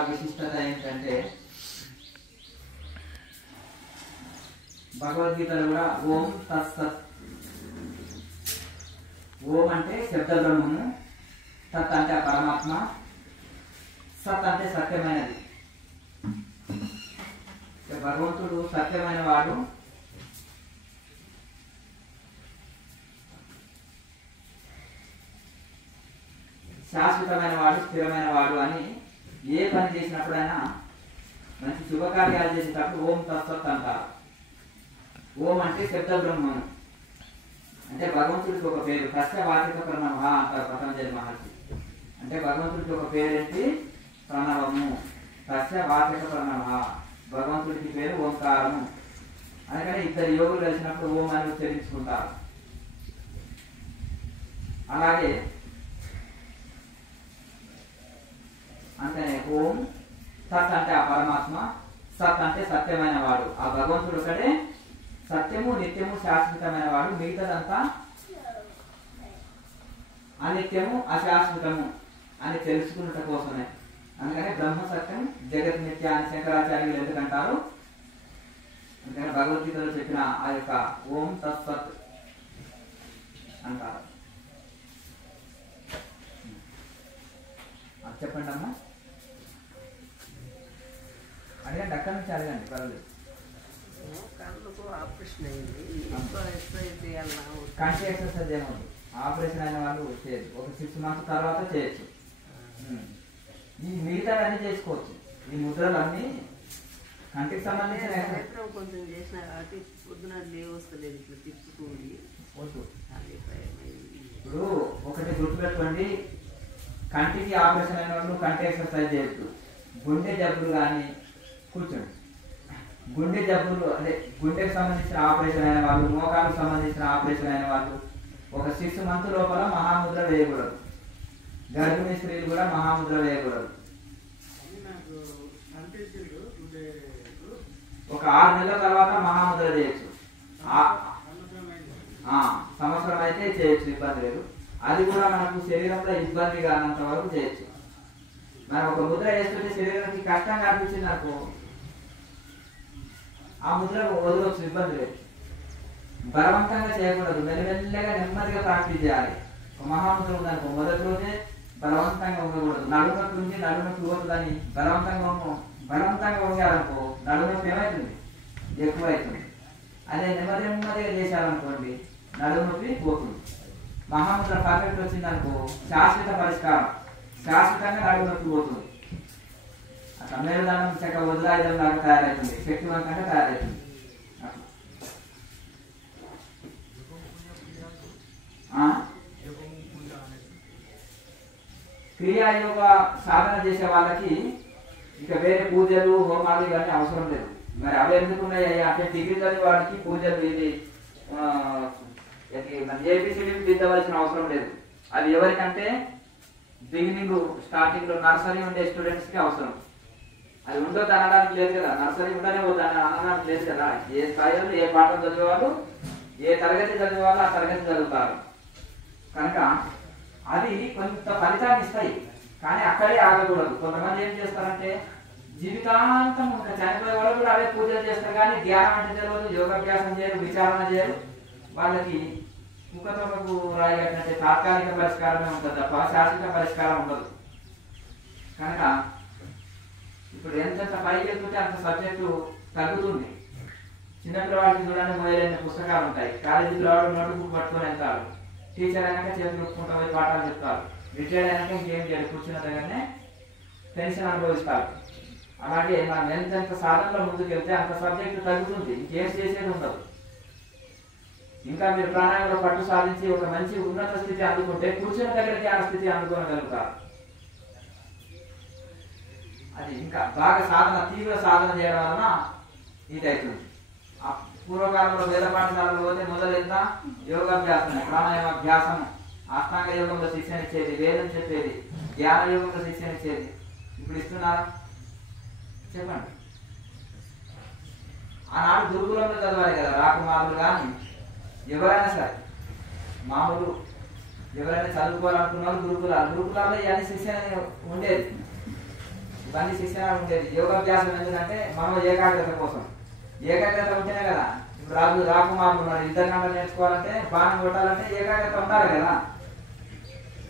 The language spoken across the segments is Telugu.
విశిష్టత ఏంటంటే భగవద్గీతలో కూడా ఓం తత్సత్, ఓం అంటే శబ్ద బ్రహ్మము, తత్ అంటే పరమాత్మ, సత్ అంటే సత్యమైనది. భగవంతుడు సత్యమైన వాడు, శాశ్వతమైన వాడు, స్థిరమైన వాడు అని ఏ పని చేసినప్పుడైనా మంచి శుభకార్యాలు చేసేటప్పుడు ఓం తత్సత్ అంటారు. ఓం అంటే శబ్ద బ్రహ్మము, అంటే భగవంతుడికి ఒక పేరు. తస్య ప్రణవ అంటారు పతంజలి మహర్షి. అంటే భగవంతుడికి ఒక పేరేంటి? ప్రణవము. తస్య ప్రణవ, భగవంతుడికి పేరు ఓంకారము. అందుకని ఇద్దరు యోగులు కలిసినప్పుడు ఓం అని ఉచ్చరించుకుంటారు. అలాగే అంతనే ఓం సత్ అంటే ఆ పరమాత్మ, సత్ అంటే సత్యమైన వాడు. ఆ భగవంతుడు ఒకటే సత్యము, నిత్యము, శాశ్వతమైన వాడు. మిగతాదంతా అనిత్యము, అశాశ్వతము అని తెలుసుకున్నట కోసమే. అందుకని బ్రహ్మ సత్యం, జగత్ నిత్య అని శంకరాచార్యులు ఎందుకంటారు? అందుకని భగవద్గీతలో చెప్పిన ఆ యొక్క ఓం తత్సత్ అంటారు. చెప్పండి అమ్మా, అడగండి, అక్కడి నుంచి అడగండి, పర్వాలేదు. కంటి ఎక్సర్సైజ్ ఏమవుతుంది, ఆపరేషన్ అయిన వాళ్ళు చేయరు. ఒక 6 months తర్వాత చేయొచ్చు. ఈ మిగతా అన్ని చేసుకోవచ్చు. ఈ ముద్రలు అన్ని కంటికి సంబంధించిన కొంచెం చేసిన కాబట్టి పొద్దున వస్తలేదు, ఇట్లా తిప్పుతుంది. ఇప్పుడు ఒకటి గుర్తుపెట్టుకోండి, కంటికి ఆపరేషన్ అయిన వాళ్ళు కంటి ఎక్సర్సైజ్ చేయొచ్చు. గుండె జబ్బులు కానీ కూర్చోండి, గుండె జబ్బులు అదే గుండెకి సంబంధించిన ఆపరేషన్ అయిన వాళ్ళు, మోకాలకు సంబంధించిన ఆపరేషన్ అయిన వాళ్ళు ఒక 6 months లోపల మహాముద్ర వేయకూడదు. గర్భిణీ స్త్రీలు కూడా మహాముద్ర వేయకూడదు. ఒక 6 నెలల తర్వాత మహాముద్ర చేయొచ్చు. సంవత్సరం అయితే చేయొచ్చు, ఇబ్బంది లేదు. అది కూడా మనకు శరీరంలో ఇబ్బంది కానంత వరకు చేయొచ్చు. మనం ఒక ముద్ర వేస్తుంటే శరీరానికి కష్టంగా అనిపించింది అనుకో, ఆ ముద్ర వదలవచ్చు, ఇబ్బంది లేదు. బలవంతంగా చేయకూడదు, మెల్లమెల్లగా నెమ్మదిగా ప్రాక్టీస్ చేయాలి. ఒక మహాముద్ర ఉందనుకో, మొదటి రోజే బలవంతంగా ఉండకూడదు. నడునొప్పి ఉంది, నడునొప్పి పోతుందని బలవంతంగా ఉండాలనుకో, నడునొప్పి ఏమవుతుంది? ఎక్కువ అవుతుంది. అదే నెమ్మదిగా చేశారనుకోండి, నడునొప్పి పోతుంది. మహాముద్ర పర్ఫెక్ట్ వచ్చిందనుకో, శాశ్వత పరిష్కారం, శాశ్వతంగా నడునొప్పి పోతుంది. అట్లా మేలుదానం చక్క వదిలాయుధం లాగా తయారవుతుంది, శక్తివంతంగా తయారవుతుంది. క్రియాయోగ సాధన చేసే వాళ్ళకి ఇక వేరే పూజలు, హోమాలు ఇవన్నీ అవసరం లేదు. మరి అవి ఎందుకున్నాయి? అంటే డిగ్రీ చదివే వాడికి పూజలు ఇది ఏబిసిడి దిద్దవలసిన అవసరం లేదు. అది ఎవరికంటే స్టార్టింగ్ లో నర్సరీ ఉండే స్టూడెంట్స్ కి అవసరం. అది ఉండొద్దు అనడానికి లేదు కదా, నర్సరీ ఉండనే వద్దు అనడానికి లేదు కదా. ఏ స్థాయిలో ఏ పాఠం చదివేవాళ్ళు, ఏ తరగతి చదివేవాళ్ళు ఆ తరగతి చదువుతారు. కనుక అది కొంత ఫలితాన్ని ఇస్తాయి, కానీ అక్కడే ఆగకూడదు. కొంతమంది ఏం చేస్తారంటే జీవితాంతం ఇంకా చనిపోయే వాళ్ళు కూడా అవే పూజలు చేస్తారు, కానీ ధ్యానం అంటే తెలియదు, యోగాభ్యాసం చేయరు, విచారణ చేయరు. వాళ్ళకి ముఖతోకకు రాయి కట్టినట్టే తాత్కాలిక పరిష్కారమే ఉంటుంది తప్ప శాశ్వత పరిష్కారం ఉండదు. కనుక ఇప్పుడు ఎంతెంత పైకి వెళ్తుంటే అంత సబ్జెక్టు తగ్గుతుంది. చిన్నపిల్లవాడికి చూడండి, మొదలైన పుస్తకాలు ఉంటాయి. కాలేజీ పిల్లవాడు నోట్బుక్ పట్టుకొని వెళ్తారు. టీచర్ అయినాక చేతులు ఒప్పుకుంటూ పోయి పాఠాలు చెప్తారు. రిటైర్డ్ అయినాక ఇంకేం చేయాలి, కూర్చున్న దగ్గరనే టెన్షన్ అనుభవిస్తారు. అలాగే మనం ఎంతెంత సాధనలో ముందుకు వెళ్తే అంత సబ్జెక్టు తగ్గుతుంది, ఇంకేం చేసేది ఉండదు. ఇంకా మీరు ప్రాణాయామంలో పట్టు సాధించి ఒక మంచి ఉన్నత స్థితి అందుకుంటే కూర్చున్న దగ్గరకి ఆ స్థితి అందుకోగలుగుతారు. అది ఇంకా బాగా సాధన, తీవ్ర సాధన చేయడం వలన ఇది అవుతుంది. పూర్వకాలంలో వేద పాఠశాలలో పోతే మొదలు ఎంత యోగాభ్యాసం, ప్రాణాయామాభ్యాసం, అష్టాంగ యోగంలో శిక్షణ ఇచ్చేది, వేదం చెప్పేది, ధ్యాన యోగంలో శిక్షణ ఇచ్చేది. ఇప్పుడు ఇస్తున్నారా? చెప్పండి. ఆనాడు గురుకులంలో చదవాలి కదా, రాకుమారులు కానీ ఎవరైనా సరే, మామూలు ఎవరైనా చదువుకోవాలనుకున్నారు గురుకులాల్లో ఇవన్నీ శిక్షణ ఉండేది. ఇవన్నీ శిక్షణ ఉండేది. యోగాభ్యాసం ఎందుకంటే మనం ఏకాగ్రత కోసం. ఏకాగ్రత ఉంటేనే కదా. ఇప్పుడు రాకుమారులు ఉన్నారు, యుద్ధకాండ నేర్చుకోవాలంటే బాణం కొట్టాలంటే ఏకాగ్రత ఉండాలి కదా.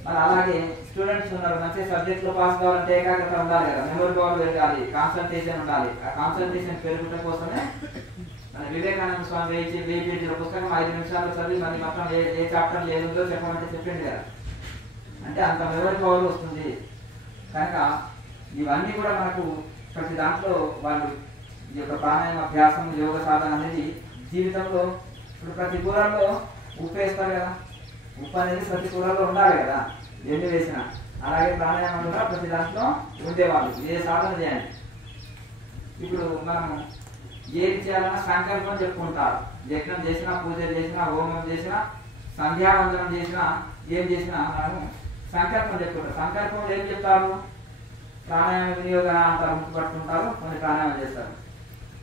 మరి అలాగే స్టూడెంట్స్ ఉన్నారు, మంచి సబ్జెక్ట్ లో పాస్ కావాలంటే ఏకాగ్రత ఉండాలి కదా. మెమరీ పవర్ పెరగాలి, కాన్సన్ట్రేషన్ ఉండాలి. ఆ కాన్సన్ట్రేషన్ పెరుగుట కోసమే మన వివేకానంద స్వామి 1000 పేజీల పుస్తకం 5 నిమిషాల్లో చదివి మరి మొత్తం ఏ చాప్టర్ ఏదో చెప్పమంటే చెప్పింది కదా. అంటే అంత మెమరీ పవర్ వస్తుంది. కనుక ఇవన్నీ కూడా మనకు ప్రతి దాంట్లో వాళ్ళు ఈ యొక్క ప్రాణాయామ అభ్యాసం, యోగ సాధన అనేది జీవితంలో. ఇప్పుడు ప్రతి కూరల్లో ఉప్పు వేస్తారు కదా, ఉప్పు అనేది ప్రతి కూరల్లో ఉండాలి కదా, ఎన్ని వేసినా. అలాగే ప్రాణాయామం కూడా ప్రతి దాంట్లో ఉండేవాళ్ళు. ఏ సాధన చేయాలి. ఇప్పుడు మనం ఏది చేయాలన్నా సంకల్పం చెప్పుకుంటారు. యజ్ఞం చేసినా, పూజలు చేసినా, హోమం చేసినా, సంధ్యావందనం చేసినా, ఏం చేసినా మనం సంకల్పం చెప్పుకుంటారు. సంకల్పం ఏం చెప్తారు? ప్రాణాయామ వినియోగం అంటారు, ముక్కు పట్టుకుంటారు, కొన్ని ప్రాణాయామం చేస్తారు.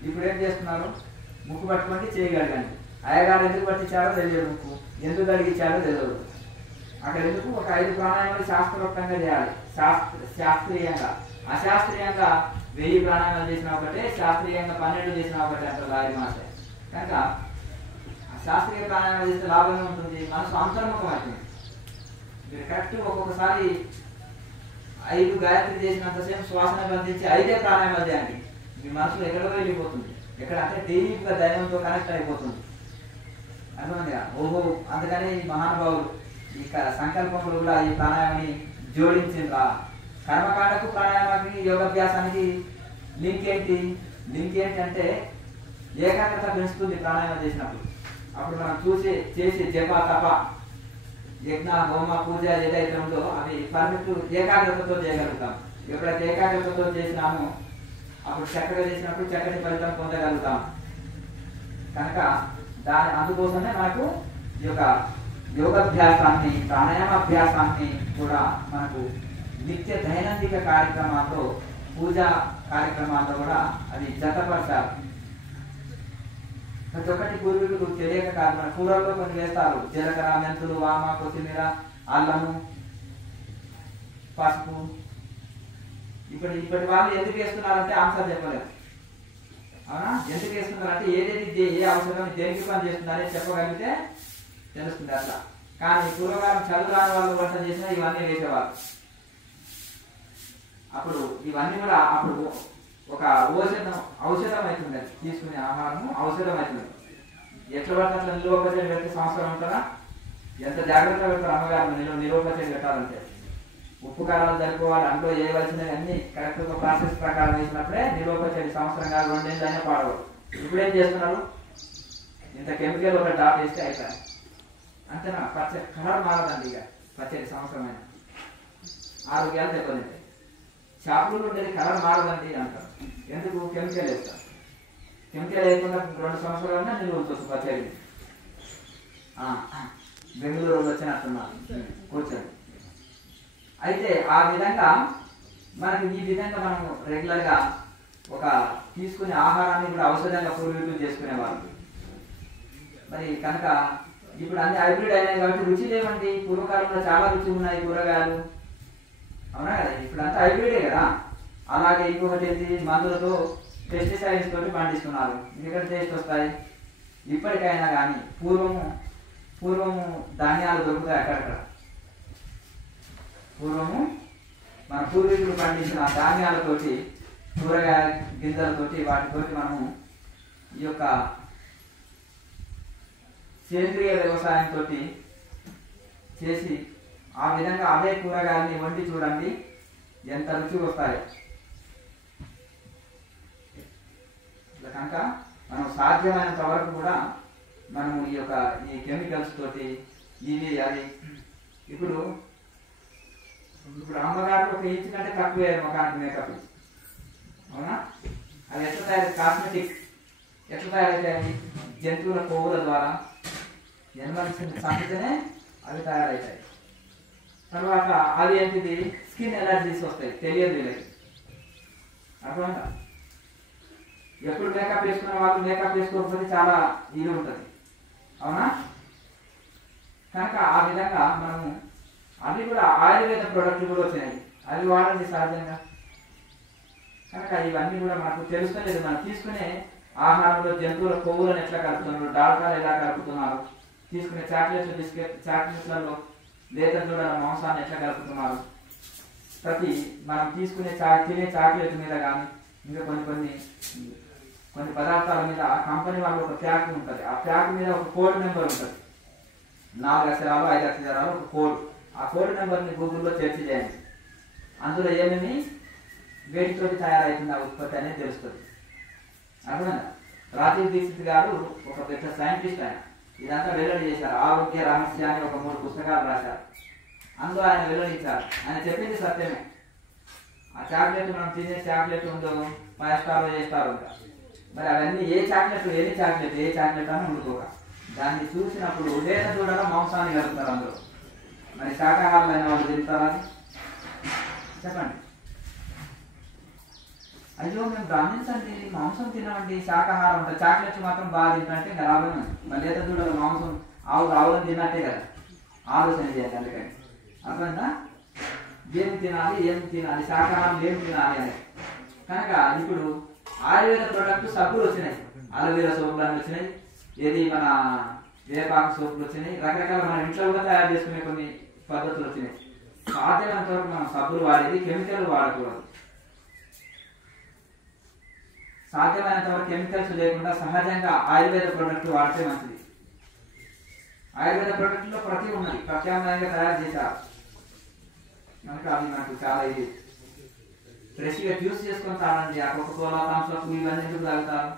ఇప్పుడు ఏం చేస్తున్నారు? ముక్కు పట్టుకుంటే చేయగలగండి. అయ్యగారు ఎందుకు పట్టించారో తెలియదు, ముక్కు ఎందుకు కలిగించారో తెలియదు. అక్కడ ఎందుకు ఒక 5 ప్రాణాయామాలు శాస్త్రోక్తంగా చేయాలి, శాస్త్రీయంగా. అశాస్త్రీయంగా 1000 ప్రాణాయామాలు చేసినా ఒకటే, శాస్త్రీయంగా 12 చేసినా ఒకటే అంటారు లారీ మాస్టర్. కనుక శాస్త్రీయ ప్రాణాయామాలు చేస్తే లాభంగా ఉంటుంది, మనసు అంతర్ముఖం అవుతుంది. మీరు కరెక్ట్ ఒక్కొక్కసారి 5 గాయత్రి చేసినంతసేపు శ్వాసన బంధించి 5 ప్రాణాయామాలు చేయండి. మీ మనసులో ఎక్కడో వెళ్ళిపోతుంది. ఎక్కడ అంటే డీప్గా దైవంతో కనెక్ట్ అయిపోతుంది. అర్థమైందిగా? ఓహో, అందుకని మహానుభావులు ఈ సంకల్పంలో కూడా ఈ ప్రాణాయామాన్ని జోడించిండ్రా. కర్మకాండకు ప్రాణాయామానికి యోగాభ్యాసానికి లింక్ ఏంటి? లింక్ ఏంటంటే ఏకాగ్రత పెంచుతుంది ప్రాణాయామం చేసినప్పుడు. అప్పుడు మనం చేసే జప, తప, యజ్ఞ, హోమ, పూజ ఏదైతే ఉందో అవి పర్ఫెక్ట్ ఏకాగ్రతతో చేయగలుగుతాం. ఎప్పుడైతే ఏకాగ్రతతో చేసినామో అప్పుడు చక్కగా చేసినప్పుడు చక్కటి ఫలితం పొందగలుగుతాం. కనుక అందుకోసమే మనకు ఈ యొక్క యోగాభ్యాసాన్ని, ప్రాణాయామాభ్యాసాన్ని కూడా మనకు నిత్య దైనందిక కార్యక్రమాల్లో, పూజా కార్యక్రమాల్లో కూడా అది జతపరచాలి. ప్రతి ఒక్కటి పూర్వీకులు తెలియక కాదు, మన కూరల్లో కొన్ని వేస్తారు. జీలకర్ర, మెంతులు, వామ, కొత్తిమీర, అల్లము, పసుపు. ఇప్పటి వాళ్ళు ఎందుకు వేస్తున్నారంటే ఆన్సర్ చెప్పలేరు. అవునా? ఎందుకు వేస్తున్నారంటే ఏదేది ఏ అవసరం దేనికి పని చేస్తుందని చెప్పగలిగితే తెలుస్తుంది అట్లా. కానీ పూర్వకాలం చదువు రాని వాళ్ళు వంట చేసినా ఇవన్నీ వేసేవారు. అప్పుడు ఇవన్నీ కూడా అప్పుడు ఒక ఔషధం అవుతుంది. తీసుకునే ఆహారము ఔషధం అవుతుంది. ఎట్లా పడితే అట్లా నిలువపచ్చడి పెడితే సంవత్సరం ఉంటుందా? ఎంత జాగ్రత్తగా పెడతారు అమ్మగారు నిలువపచ్చడి పెట్టాలంటే. ఉప్పు కారాలు సరిపోవాలి, అందులో వేయవలసినవి అన్ని కరెక్ట్ ఒక ప్రాసెస్ ప్రకారం వేసినప్పుడే నిలువపచ్చడి సంవత్సరం కాదు 2 నెలలు అయినా పాడవు. ఇప్పుడేం చేస్తున్నారు? ఇంత కెమికల్ ఒక డాట్ వేస్తే అయిపోయి అంతేనా? పచ్చడి కలర్ మారదండి. ఇక పచ్చడి సంవత్సరమైన ఆరోగ్యాలు దెబ్బతింటాయి. షాపులు ఉండేది కలర్ మారదండి అంటారు. ఎందుకు? కెమికల్ వేస్తారు. కెమికల్ వేయకుండా 2 సంవత్సరాలన్నా నిల్వ ఉంటుంది పచ్చడి. బెంగళూరు వచ్చినట్టున్నారు కూర్చొని. అయితే ఆ విధంగా మనకి ఈ విధంగా మనం రెగ్యులర్గా ఒక తీసుకునే ఆహారాన్ని కూడా ఔషధంగా పూర్వీకులు చేసుకునేవాళ్ళు. మరి కనుక ఇప్పుడు అన్ని హైబ్రిడ్ అయినాయి కాబట్టి రుచి లేవండి. పూర్వకాలంలో చాలా రుచి ఉన్నాయి కూరగాయలు, అవునా కదా? ఇప్పుడు అంతా హైబ్రిడే కదా. అలాగే ఇంకొకటి ఏంటి, మందులతో పెస్టిసైడ్స్ తోటి పండిస్తున్నారు. ఇక్కడ టేస్ట్ వస్తాయి. ఇప్పటికైనా కానీ పూర్వము ధాన్యాలు దొరుకుతాయి అక్కడక్కడ. పూర్వము మన పూర్వీకులు పండించిన ధాన్యాలతోటి, కూరగాయ గింజలతోటి, వాటితోటి మనము ఈ యొక్క సేంద్రియ వ్యవసాయంతో చేసి ఆ విధంగా అదే కూరగాయల్ని వండి చూడండి ఎంత రుచి వస్తాయో. కనుక మనం సాధ్యమైనంత వరకు కూడా మనము ఈ కెమికల్స్ తోటి ఇవి అది ఇప్పుడు అమ్మగారు 1 ఇంచ్ కంటే తక్కువే ముఖానికి మేకప్. అవునా? అవి ఎట్లా తయారు? కాస్మెటిక్స్ ఎట్లా తయారవుతాయి? జంతువుల కొవ్వుల ద్వారా ఎనిమల్స్ చంపితేనే అవి తయారవుతాయి. తర్వాత అవి ఏంటిది? స్కిన్ ఎలర్జీస్ వస్తాయి, తెలియదు వీళ్ళకి. అర్థమైందా? ఎప్పుడు మేకప్ వేసుకున్న వాళ్ళు మేకప్ వేసుకోకపోతే చాలా ఇది ఉంటుంది. అవునా? కనుక ఆ విధంగా మనము అవి కూడా ఆయుర్వేద ప్రొడక్ట్లు కూడా వచ్చినాయి, అవి వాడండి సహజంగా. కనుక ఇవన్నీ కూడా మనకు తెలుస్తలేదు. మనం తీసుకునే ఆహారంలో జంతువుల కొవ్వులను ఎట్లా కలుపుతున్నారు, డాల్కాలు ఎలా కలుపుతున్నారు, తీసుకునే చాక్లెట్లు చాక్లెట్లలో లేత దూడల మాంసాన్ని ఎట్లా కలుపుతున్నారు, ప్రతి మనం తీసుకునే తినే చాక్లెట్ మీద కానీ ఇంకా కొన్ని పదార్థాల మీద ఆ కంపెనీ వాళ్ళు ఒక ప్యాక్ ఉంటుంది. ఆ ప్యాక్ మీద ఒక కోడ్ నెంబర్ ఉంటుంది. 4 అక్షరాలు 5 అక్షరాలు ఒక కోడ్. ఆ కోడ్ నెంబర్ని గూగుల్లో సెర్చ్ చేయండి. అందులో ఏమేమి వేటితోటి తయారవుతుంది ఆ ఉత్పత్తి అనేది తెలుస్తుంది. అర్థమైందా? రాజీవ్ దీక్షిత్ గారు ఒక పెద్ద సైంటిస్ట్. ఆయన ఇదంతా వెల్లడి చేశారు. ఆరోగ్య రహస్య అని ఒక 3 పుస్తకాలు రాశారు. అందులో ఆయన వెల్లడించారు. ఆయన చెప్పింది సత్యమే. ఆ చాక్లెట్ మనం తినే చాక్లెట్ ఉందో 5 స్టార్ 6 స్టార్ ఉంటా. మరి అవన్నీ ఏ చాక్లెట్ అని ఉండుకోక దాన్ని చూసినప్పుడు లేత దూడల మాంసాన్ని కలుపుతారు అందులో. మరి శాకాహారులు అయిన వాళ్ళు తింటారా? చెప్పండి. అయ్యో మేము బ్రాహ్మిన్స్ అండి, మాంసం తినమండి, శాకాహారం ఉంటుంది, చాక్లెట్స్ మాత్రం బాగా తింటే ఇంకా రాబోయే మరి లేత దూడల మాంసం ఆవులను తిన్నట్టే కదా. ఆలోచన చేయాలి. అందుకని అర్థమైందా? ఏం తినాలి, శాకాహారం ఏం తినాలి అని. కనుక ఇప్పుడు ఆయుర్వేద ప్రొడక్ట్ సబ్బులు వచ్చినాయి, అలోవేరా సోపులు అని వచ్చినాయి, ఏది మన వేపాకు సోపులు వచ్చినాయి, రకరకాల మన ఇంట్లో కూడా తయారు చేసుకునే కొన్ని పద్ధతులు వచ్చినాయి. సాధ్యమైనంత వరకు మనం సబ్బులు వాడేది కెమికల్ వాడకూడదు. సాధ్యమైనంత వరకు కెమికల్స్ లేకుండా సహజంగా ఆయుర్వేద ప్రొడక్ట్ వాడితే మంచిది. ఆయుర్వేద ప్రొడక్ట్ లో ప్రతి ఉన్నది ప్రత్యామ్నాయంగా తయారు చేశారు. కనుక అది మనకు చాలా ఇది. ఫ్రెష్గా జ్యూస్ చేసుకొని తాగండి. ఆ కోకోకోలా, థమ్స్ అప్ ఇవన్నీ ఎందుకు తాగుతారు?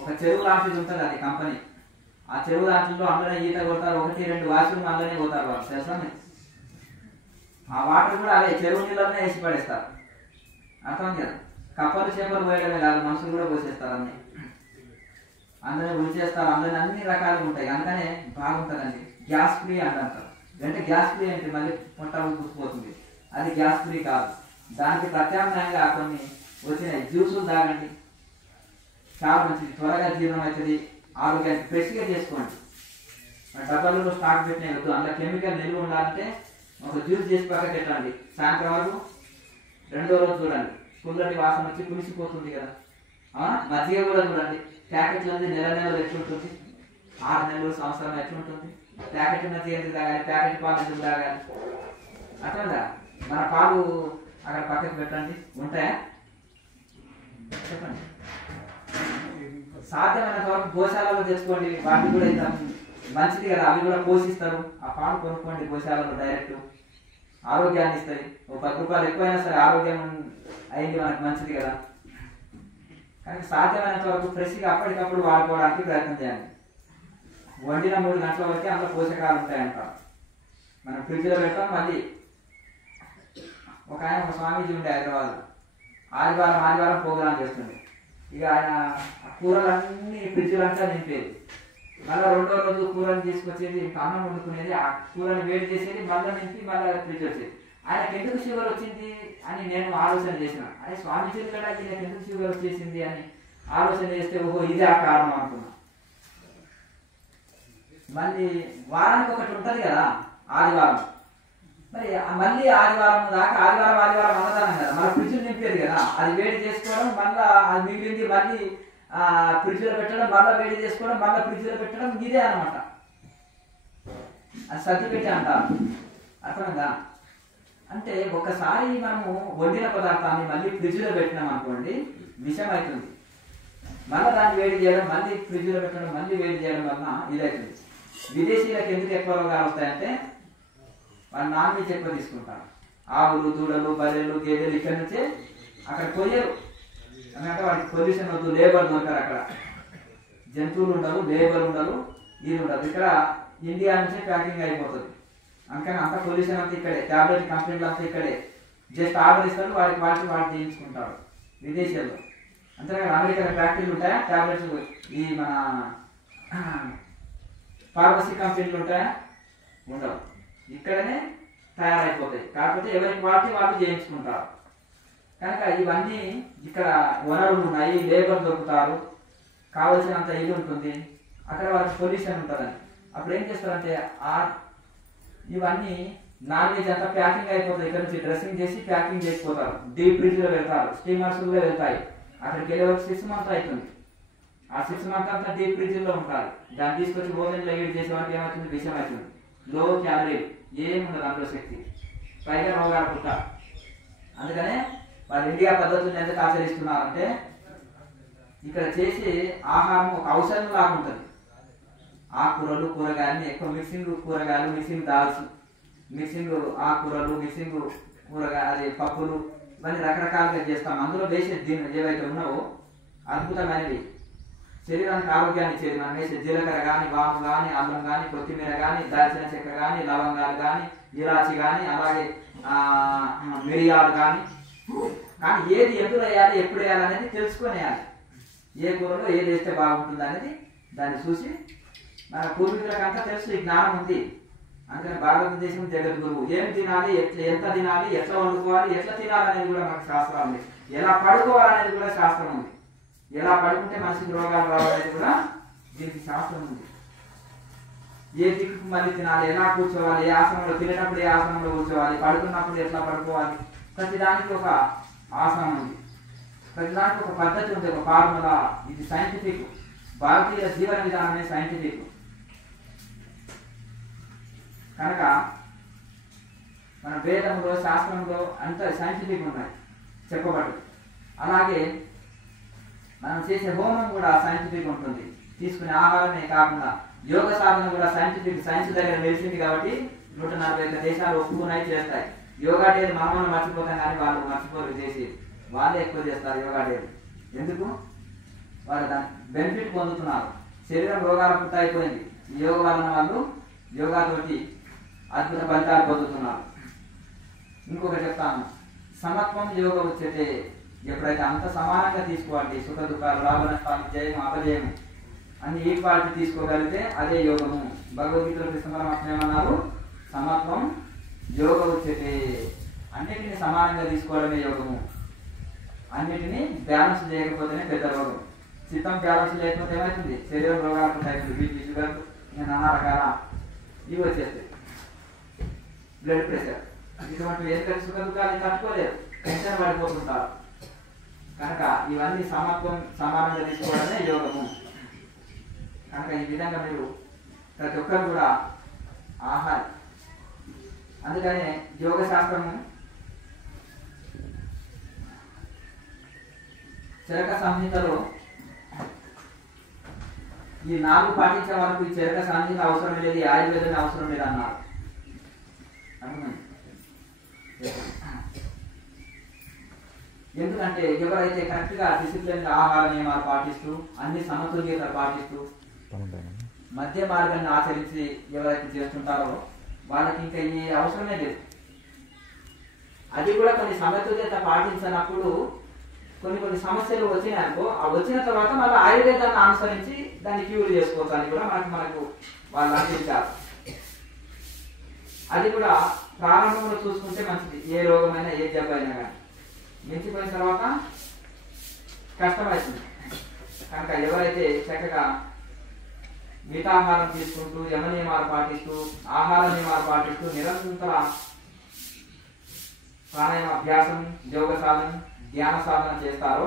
ఒక చెరువు లాంటిది ఉంటుంది అది కంపెనీ. ఆ చెరువు లాంటిలో అందులోనే ఈత కొడతారు, 1-2 వాష్రూమ్ అందులోనే పోతారు వాళ్ళు, తెలుసా? ఆ వాటర్ కూడా అదే చెరువు నీళ్ళనే వేసి పడేస్తారు. అర్థం కదా? కప్పలు చేపలు పోయడమే కాదు, మనుషులు కూడా పోసేస్తారు. అందులో ఉడిచేస్తారు, అందులో అన్ని రకాలు ఉంటాయి. అందుకనే బాగుంటుందండి. గ్యాస్ ఫ్రీ అంటారు. అంటే గ్యాస్ ఫ్రీ అంటే మళ్ళీ పొట్ట గుర్తుపోతుంది. అది గ్యాస్ ఫ్రీ కాదు. దానికి ప్రత్యామ్నాయంగా కొన్ని వచ్చినాయి. జ్యూసులు తాగండి, చాలా మంచిది, త్వరగా జీర్ణం అవుతుంది, ఆరోగ్యాన్ని ఫ్రెష్గా చేసుకోండి. డబ్బాలలో స్టాక్ పెట్టిన వద్దు. అందులో కెమికల్ నిల్వ ఉండాలంటే ఒక జ్యూస్ చేసి పక్కకి పెట్టండి. సాయంత్రం వరకు 2వ రోజు చూడండి, పుల్లటి వాసన వచ్చి పులిసిపోతుంది కదా. మజ్జిగ కూడా చూడండి, ప్యాకెట్లో నెల ఎట్లుంటుంది, 6 నెలలు సంవత్సరం ఎట్లుంటుంది. ప్యాకెట్ మజ్జిగ ఎందుకు తాగాలి, ప్యాకెట్ పాలు ఎందుకు తాగాలి? అట్లా మన పాలు అక్కడ పక్కకి పెట్టండి, ఉంటాయా? చెప్పండి. సాధ్యమైనంత వరకు గోశాలలో తెచ్చుకోండి. వాటికి కూడా ఇంత మంచిది కదా, అవి కూడా పోషిస్తారు. ఆ పాలు కొనుక్కోండి గోశాలలో, డైరెక్ట్ ఆరోగ్యాన్ని ఇస్తాయి. ఒక 10 రూపాయలు ఎక్కువైనా సరే ఆరోగ్యం అయింది మనకు మంచిది కదా. కానీ సాధ్యమైనంత వరకు ఫ్రెష్గా అప్పటికప్పుడు వాడుకోవడానికి ప్రయత్నం చేయాలి. వండిన 3 గంటల వరకే అందులో పోషకాలు ఉంటాయంటారు. మనం ఫ్రిడ్జ్లో పెట్టాం. మళ్ళీ ఒక స్వామీజీ ఉండే హైదరాబాద్, ఆదివారం ప్రోగ్రాం చేస్తుంది. ఇక ఆయన కూరలన్నీ ఫ్రిడ్జ్లంతా నింపేది. మళ్ళీ 2వ రోజు కూరని తీసుకొచ్చేది, అన్నం వండుకునేది, ఆ కూరని వేడి చేసేది, మళ్ళీ నింపి మళ్ళీ ఫ్రిడ్జ్ వచ్చేది. ఆయనకు ఎందుకు షుగర్ వచ్చింది అని నేను ఆలోచన చేసిన. అదే స్వామీజీ కూడా ఈయనకు ఎందుకు షుగర్ వచ్చేసింది అని ఆలోచన చేస్తే, ఓహో ఇదే ఆ కారణం అనుకున్నా. మళ్ళీ వారానికి ఒకటి ఉంటుంది కదా ఆదివారం. మరి మళ్ళీ ఆదివారం దాకా ఆదివారం అన్నదానం కదా, మళ్ళీ ఫ్రిడ్జ్ నింపేది కదా, అది వేడి చేసుకోవడం, మళ్ళీ అది మిగిలింది మళ్ళీ ఫ్రిడ్జ్లో పెట్టడం, మళ్ళీ వేడి చేసుకోవడం, మళ్ళీ ఫ్రిడ్జ్లో పెట్టడం, ఇదే అనమాట. అది సర్ది పెట్టి అంటారు. అర్థమైందా? అంటే ఒకసారి మనము వండిన పదార్థాన్ని మళ్ళీ ఫ్రిడ్జ్లో పెట్టినాం అనుకోండి, విషం అవుతుంది. మళ్ళీ దాన్ని వేడి చేయడం, మళ్ళీ ఫ్రిడ్జ్లో పెట్టడం, మళ్ళీ వేడి చేయడం వలన ఇదవుతుంది. విదేశీయులకు ఎందుకు ఎక్కువ రోగాలు వస్తాయంటే వాళ్ళు నాన్ వెజ్ ఎక్కువ తీసుకుంటారు. ఆవులు, దూడలు, బర్రెలు, గేదెలు ఇక్కడి నుంచే అక్కడ పోయారు. ఎందుకంటే వాడికి పొల్యూషన్ వద్దు, లేబర్ దొరకరు. అక్కడ జంతువులు ఉండవు, లేబర్ ఉండదు, ఇది ఉండదు. ఇక్కడ ఇండియా నుంచే ప్యాకింగ్ అయిపోతుంది. అందుకని అంత పొల్యూషన్ అంతా ఇక్కడే, ట్యాబ్లెట్ కంపెనీలు అంతా ఇక్కడే. జస్ట్ ఆర్డర్ ఇస్తారు, వాటి చేయించుకుంటారు విదేశాల్లో. అంతేకాదు అమెరికా ఫ్యాక్టరీలు ఉంటాయా, ట్యాబ్లెట్స్ ఈ మన ఫార్మసీ కంపెనీలు ఉంటాయా? ఉండవు. ఇక్కడనే తయారైపోతాయి. కాకపోతే ఎవరికి వాళ్ళు చేయించుకుంటారు. కనుక ఇవన్నీ ఇక్కడ వనరులు ఉన్నాయి, లేబర్ దొరుకుతారు, కావలసినంత ఇది ఉంటుంది. అక్కడ వాళ్ళకి పొల్యూషన్ ఉంటుందని అప్పుడు ఏం చేస్తారంటే ఇవన్నీ నాన్ వెజ్ అంతా ప్యాకింగ్ అయిపోతుంది. ఇక్కడ నుంచి డ్రెస్సింగ్ చేసి ప్యాకింగ్ చేసిపోతారు. డీప్ ఫ్రిడ్జ్ లో వెళ్తారు, స్టీమర్స్ లో వెళ్తాయి. అక్కడికి వెళ్ళే వరకు 6 months అవుతుంది. ఆ 6 months అంతా డీప్ ఫ్రిడ్జ్ లో ఉంటారు. దాన్ని తీసుకొచ్చి ఓవెన్లో హీట్ చేసే వారికి ఏమవుతుంది? విషయం అవుతుంది. లో క్యాలరీ, ఏముండదు అందులో శక్తి, పైగా రోగాలు పుట్టారు. అందుకనే వాళ్ళు ఇండియా పద్ధతులను ఎందుకు ఆచరిస్తున్నారు అంటే ఇక్కడ చేసే ఆహారం ఒక ఔషధం లాగా ఉంటుంది. ఆకుకూరలు, కూరగాయలు ఎక్కువ మిక్సింగ్, కూరగాయలు మిక్సింగ్, దాల్స్ మిక్సింగ్, ఆకుకూరలు మిక్సింగ్, కూరగాయలు, పప్పులు, ఇవన్నీ రకరకాలుగా చేస్తాం. అందులో వేసే దీన్ని ఏవైతే ఉన్నావో అద్భుతమైనవి, శరీరానికి ఆరోగ్యాన్ని ఇచ్చేది. మనం వేసే జీలకర్ర కానీ, వాము కానీ, అల్లం కానీ, కొత్తిమీర కానీ, దాల్చిన చెక్క కానీ, లవంగాలు కానీ, ఇలాచి కానీ, అలాగే మిరియాలు కానీ ఏది ఎప్పుడు వేయాలి, ఎప్పుడు వేయాలి అనేది తెలుసుకొనేయాలి. ఏ కూరలో ఏది వేస్తే బాగుంటుంది అనేది దాన్ని చూసి మన పూర్వీకులకంతా తెలుసు, ఈ జ్ఞానం ఉంది. అందుకని భారతదేశం జగద్గురువు. ఏం తినాలి, ఎంత తినాలి, ఎట్లా వండుకోవాలి, ఎట్లా తినాలనేది కూడా మనకు శాస్త్రం ఉంది. ఎలా పడుకోవాలనేది కూడా శాస్త్రం ఉంది. ఎలా పడుకుంటే మనిషికి రోగాలు రావాలనేది కూడా దీనికి శాస్త్రం ఉంది. ఏ దిక్కు మళ్ళీ తినాలి, ఎలా కూర్చోవాలి, ఏ ఆసనంలో, తినేటప్పుడు ఏ ఆసనంలో కూర్చోవాలి, పడుకున్నప్పుడు ఎట్లా పడుకోవాలి, ప్రతిదానికి ఒక ఆసనం ఉంది, ప్రతిదానికి ఒక పద్ధతి ఉంది, ఒక ఫార్ములా. ఇది సైంటిఫిక్. భారతీయ జీవన విధానమే సైంటిఫిక్. కనుక మన వేదంలో, శాస్త్రంలో అంత సైంటిఫిక్ ఉన్నాయి చెప్పబడి. అలాగే మనం చేసే హోమం కూడా సైంటిఫిక్ ఉంటుంది. తీసుకునే ఆహారమే కాకుండా యోగ సాధన కూడా సైంటిఫిక్, సైన్స్ దగ్గర తెలిసింది కాబట్టి 141 దేశాలు ఒప్పుకున్నాయి, చేస్తాయి. యోగా డేలు మనం మర్చిపోతాం కానీ వాళ్ళు మర్చిపోరు, చేసి వాళ్ళే ఎక్కువ చేస్తారు యోగా డేలు. ఎందుకు? వాళ్ళు దాని బెనిఫిట్ పొందుతున్నారు. శరీరం రోగాల పుట్ట అయిపోయింది. ఈ యోగ వలన వాళ్ళు యోగాతోటి అద్భుత ఫలితాలు పొందుతున్నారు. ఇంకొకటి చెప్తాను, సమత్వం యోగ ఉచ్యతే. ఎప్పుడైతే అంత సమానంగా తీసుకోవాలి, సుఖ దుఃఖాలు, లాభ నష్టాలు, జయము అపజయము అన్ని ఈక్వాలిటీ తీసుకోగలిగితే అదే యోగము. భగవద్గీతలో కృష్ణ పరమాత్మ ఏమన్నారు? సమత్వం యోగ ఉచ్యతే. అన్నిటిని సమానంగా తీసుకోవడమే యోగము. అన్నిటినీ బ్యాలెన్స్ చేయకపోతేనే పెద్ద రోగం. చిత్తం బ్యాలెన్స్ లేకపోతే ఏమవుతుంది? శరీరం రోగాలకు అవుతుంది. బీపీ, షుగర్, నేను నానా రకాల ఇవి వచ్చేస్తాయి. బ్లడ్ ప్రెషర్, ఇటువంటి ఎందుకంటే సుఖ దుఃఖాలు తట్టుకోలేరు, టెన్షన్ పడిపోతుంటారు. కనుక ఇవన్నీ సమత్వం, సమానంగా తీసుకోవడమే యోగము. కనుక ఈ విధంగా మీరు ప్రతి ఒక్కరు కూడా ఆహారం. అందుకనే యోగ శాస్త్రము చరక సంహితలో ఈ 4 పాటించే వరకు ఈ చరక సంహిత అవసరం లేదు, ఆయుర్వేదమే అవసరం లేదు అన్నారు. ఎందుకంటే ఎవరైతే కరెక్ట్ గా డిసిప్లిన్ ఆహార నియమాలు పాటిస్తూ, అన్ని సమతుల్యత పాటిస్తూ, మధ్య మార్గాన్ని ఆచరించి ఎవరైతే చేస్తుంటారో వాళ్ళకి ఇంకా ఈ అవసరమే లేదు. అది కూడా కొన్ని సమతుల్యత పాటించినప్పుడు కొన్ని సమస్యలు వచ్చినాయనుకో, ఆ వచ్చిన తర్వాత మళ్ళీ ఆయుర్వేదాన్ని అనుసరించి దాన్ని క్యూర్ చేసుకోవచ్చు అని కూడా మనకు వాళ్ళు అందించారు. అది కూడా ప్రారంభంలో చూసుకుంటే మంచిది. ఏ రోగమైనా, ఏ జబ్బు అయినా కానీ మించిపోయిన తర్వాత కష్టమవుతుంది. కనుక ఎవరైతే చక్కగా మితాహారం తీసుకుంటూ, యమ నియమాలు పాటిస్తూ, ఆహార నియమాలు పాటిస్తూ నిరంతర ప్రాణాయామ అభ్యాసం, యోగ సాధన, ధ్యాన సాధన చేస్తారో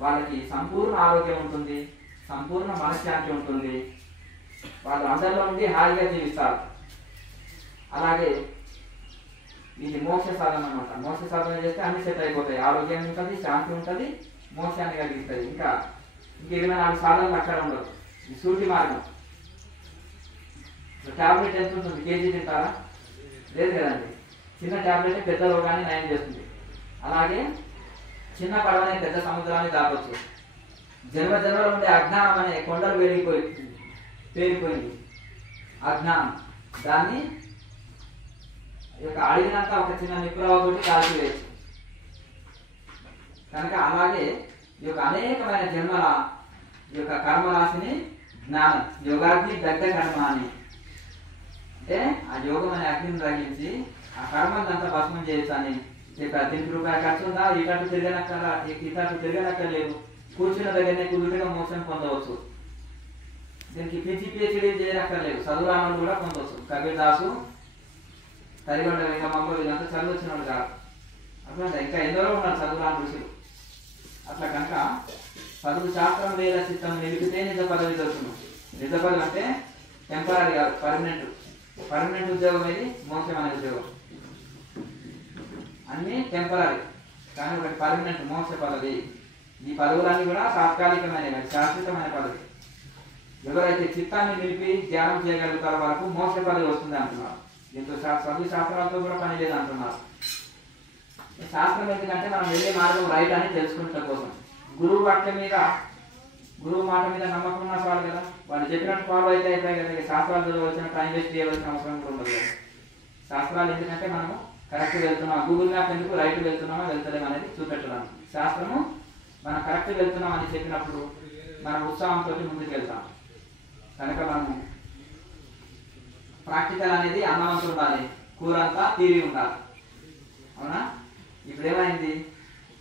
వాళ్ళకి సంపూర్ణ ఆరోగ్యం ఉంటుంది, సంపూర్ణ మనశ్శాంతి ఉంటుంది. వాళ్ళు అందరిలో నుండి హాయిగా జీవిస్తారు. అలాగే ఇది మోక్ష సాధన అనమాట. మోక్ష సాధన చేస్తే అన్ని సెట్ అయిపోతాయి. ఆరోగ్యం ఉంటుంది, శాంతి ఉంటుంది, మోక్షాన్ని కలిగిస్తుంది. ఇంకా 24 సాధనలు అక్కడ ఉండదు. ఈ సూటి మార్గం. టాబ్లెట్ ఎంత ఉంటుంది? కేజీ తింటారా? లేదు కదండి. చిన్న టాబ్లెట్ పెద్ద రోగాన్ని నయం చేస్తుంది. అలాగే చిన్న పడవనే పెద్ద సముద్రాన్ని దాటవచ్చు. జన్మ జన్మలో ఉండే అజ్ఞానం అనే కొండలు పేరిపోయింది. అజ్ఞానం దాన్ని అడిగినంత ఒక చిన్న నిపురవతోటి కాల్చివేయచ్చు. కనుక అలాగే ఈ యొక్క అనేకమైన జన్మల ఈ యొక్క కర్మరాశిని జ్ఞానం, యోగాగ్ని దగ్ధ కర్మ అని, అంటే ఆ యోగం అనే అగ్నిని రగిలించి ఆ కర్మలంతా భస్మం చేయొచ్చు అని చెప్పారు. ₹10 ఖర్చు ఉందా? ఇటు తిరగనక్కర్లేదు. కూర్చున్న దగ్గరనే కుదుటగా మోక్షం పొందవచ్చు. దీనికి PhD చేయనక్కర్లేదు. చదువురామలు కూడా పొందవచ్చు. కబీర్ దాసు తల్లిగొండ వెంకమ్మ వీళ్ళంతా చదువు వచ్చిన వాళ్ళు కాదు. అట్లా ఇంకా ఎందరో ఉన్నారు చదువురాని ఋషులు. అట్లా కనుక చదువు శాస్త్రం వేల చిత్తం నిలిపితే నిజ పదవి దొరుకుతున్నాం. నిజ పదవి అంటే టెంపరీ కాదు, పర్మనెంట్ ఉద్యోగం ఏది మోక్షం అనే ఉద్యోగం. అన్నీ టెంపరీ కానీ ఒకటి పర్మనెంట్ మోక్ష పదవి. ఈ పదవులన్నీ కూడా తాత్కాలికమైనవి, శాశ్వతమైన పదవి. ఎవరైతే చిత్తాన్ని నిలిపి ధ్యానం చేయగలుగుతారో వరకు మోక్ష పదవి వస్తుంది అంటున్నారు. దీంతో చదువు శాస్త్రాలతో కూడా పని లేదు అంటున్నారు. శాస్త్రం ఎందుకంటే మనం వెళ్ళే మార్గం రైట్ అని తెలుసుకుంటే కోసం. గురువు మాట మీద నమ్మకం ఉన్న చాలు కదా, వాళ్ళు చెప్పినట్టు ఫాలో అయితే అయిపోయి కదా. శాస్త్రాలు చదవలసిన టైం వేస్ట్ చేయవలసిన అవసరం కూడా ఉండదు కదా. శాస్త్రాలు ఎందుకంటే మనము కరెక్ట్ వెళ్తున్నాం, గూగుల్ మ్యాప్ ఎందుకు రైట్ వెళ్తున్నామా వెళ్తలేము అనేది చూపెట్టడానికి. శాస్త్రము మనం కరెక్ట్ వెళ్తున్నాం అని చెప్పినప్పుడు మనం ఉత్సాహంతో ముందుకు వెళ్తాం. కనుక మనము ప్రాక్టికల్ అనేది అన్నమంతా ఉండాలి, కూర అంతా థియరీ ఉండాలి. అవునా? ఇప్పుడు ఏమైంది,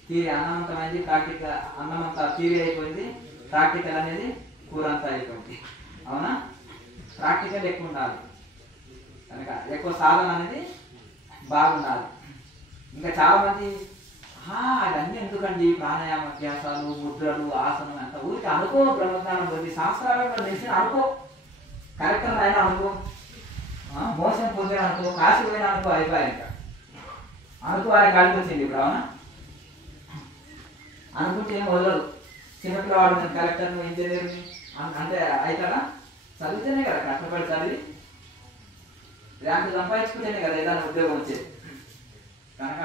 థియరీ అన్నమంతమైంది, ప్రాక్టికల్ అన్నమంతా థియరీ అయిపోయింది, ప్రాక్టికల్ అనేది కూర అంతా అయిపోయింది. అవునా? ప్రాక్టికల్ ఎక్కువ ఉండాలి, కనుక ఎక్కువ సాధన అనేది బాగుండాలి. ఇంకా చాలా మంది అవన్నీ ఎందుకండి ప్రాణాయామ అభ్యాసాలు, ముద్రలు, ఆసనం అంతా ఊరికి అనుకో. బ్రహ్మజ్ఞానం కొద్ది సంవత్సరాలు తెలిసిన అనుకో, కరెక్టర్ అయినా అనుకో, మోసం పోతే అనుకో, కాశీ పోయినా అనుకో, అయిపోయాయి. ఇంకా అనుకో ఆయన కాడికి వచ్చింది ఇప్పుడు. అవునా? అనుకుంటే ఏం వదలదు. చిన్నపిల్లవాడు నేను కలెక్టర్ను, ఇంజనీర్ని అంటే అవుతాడా? చదివితేనే కదా, కష్టపడి చదివి ర్యాంకు సంపాదించుకుంటేనే కదా ఏదైనా ఉద్యోగం వచ్చేది. కనుక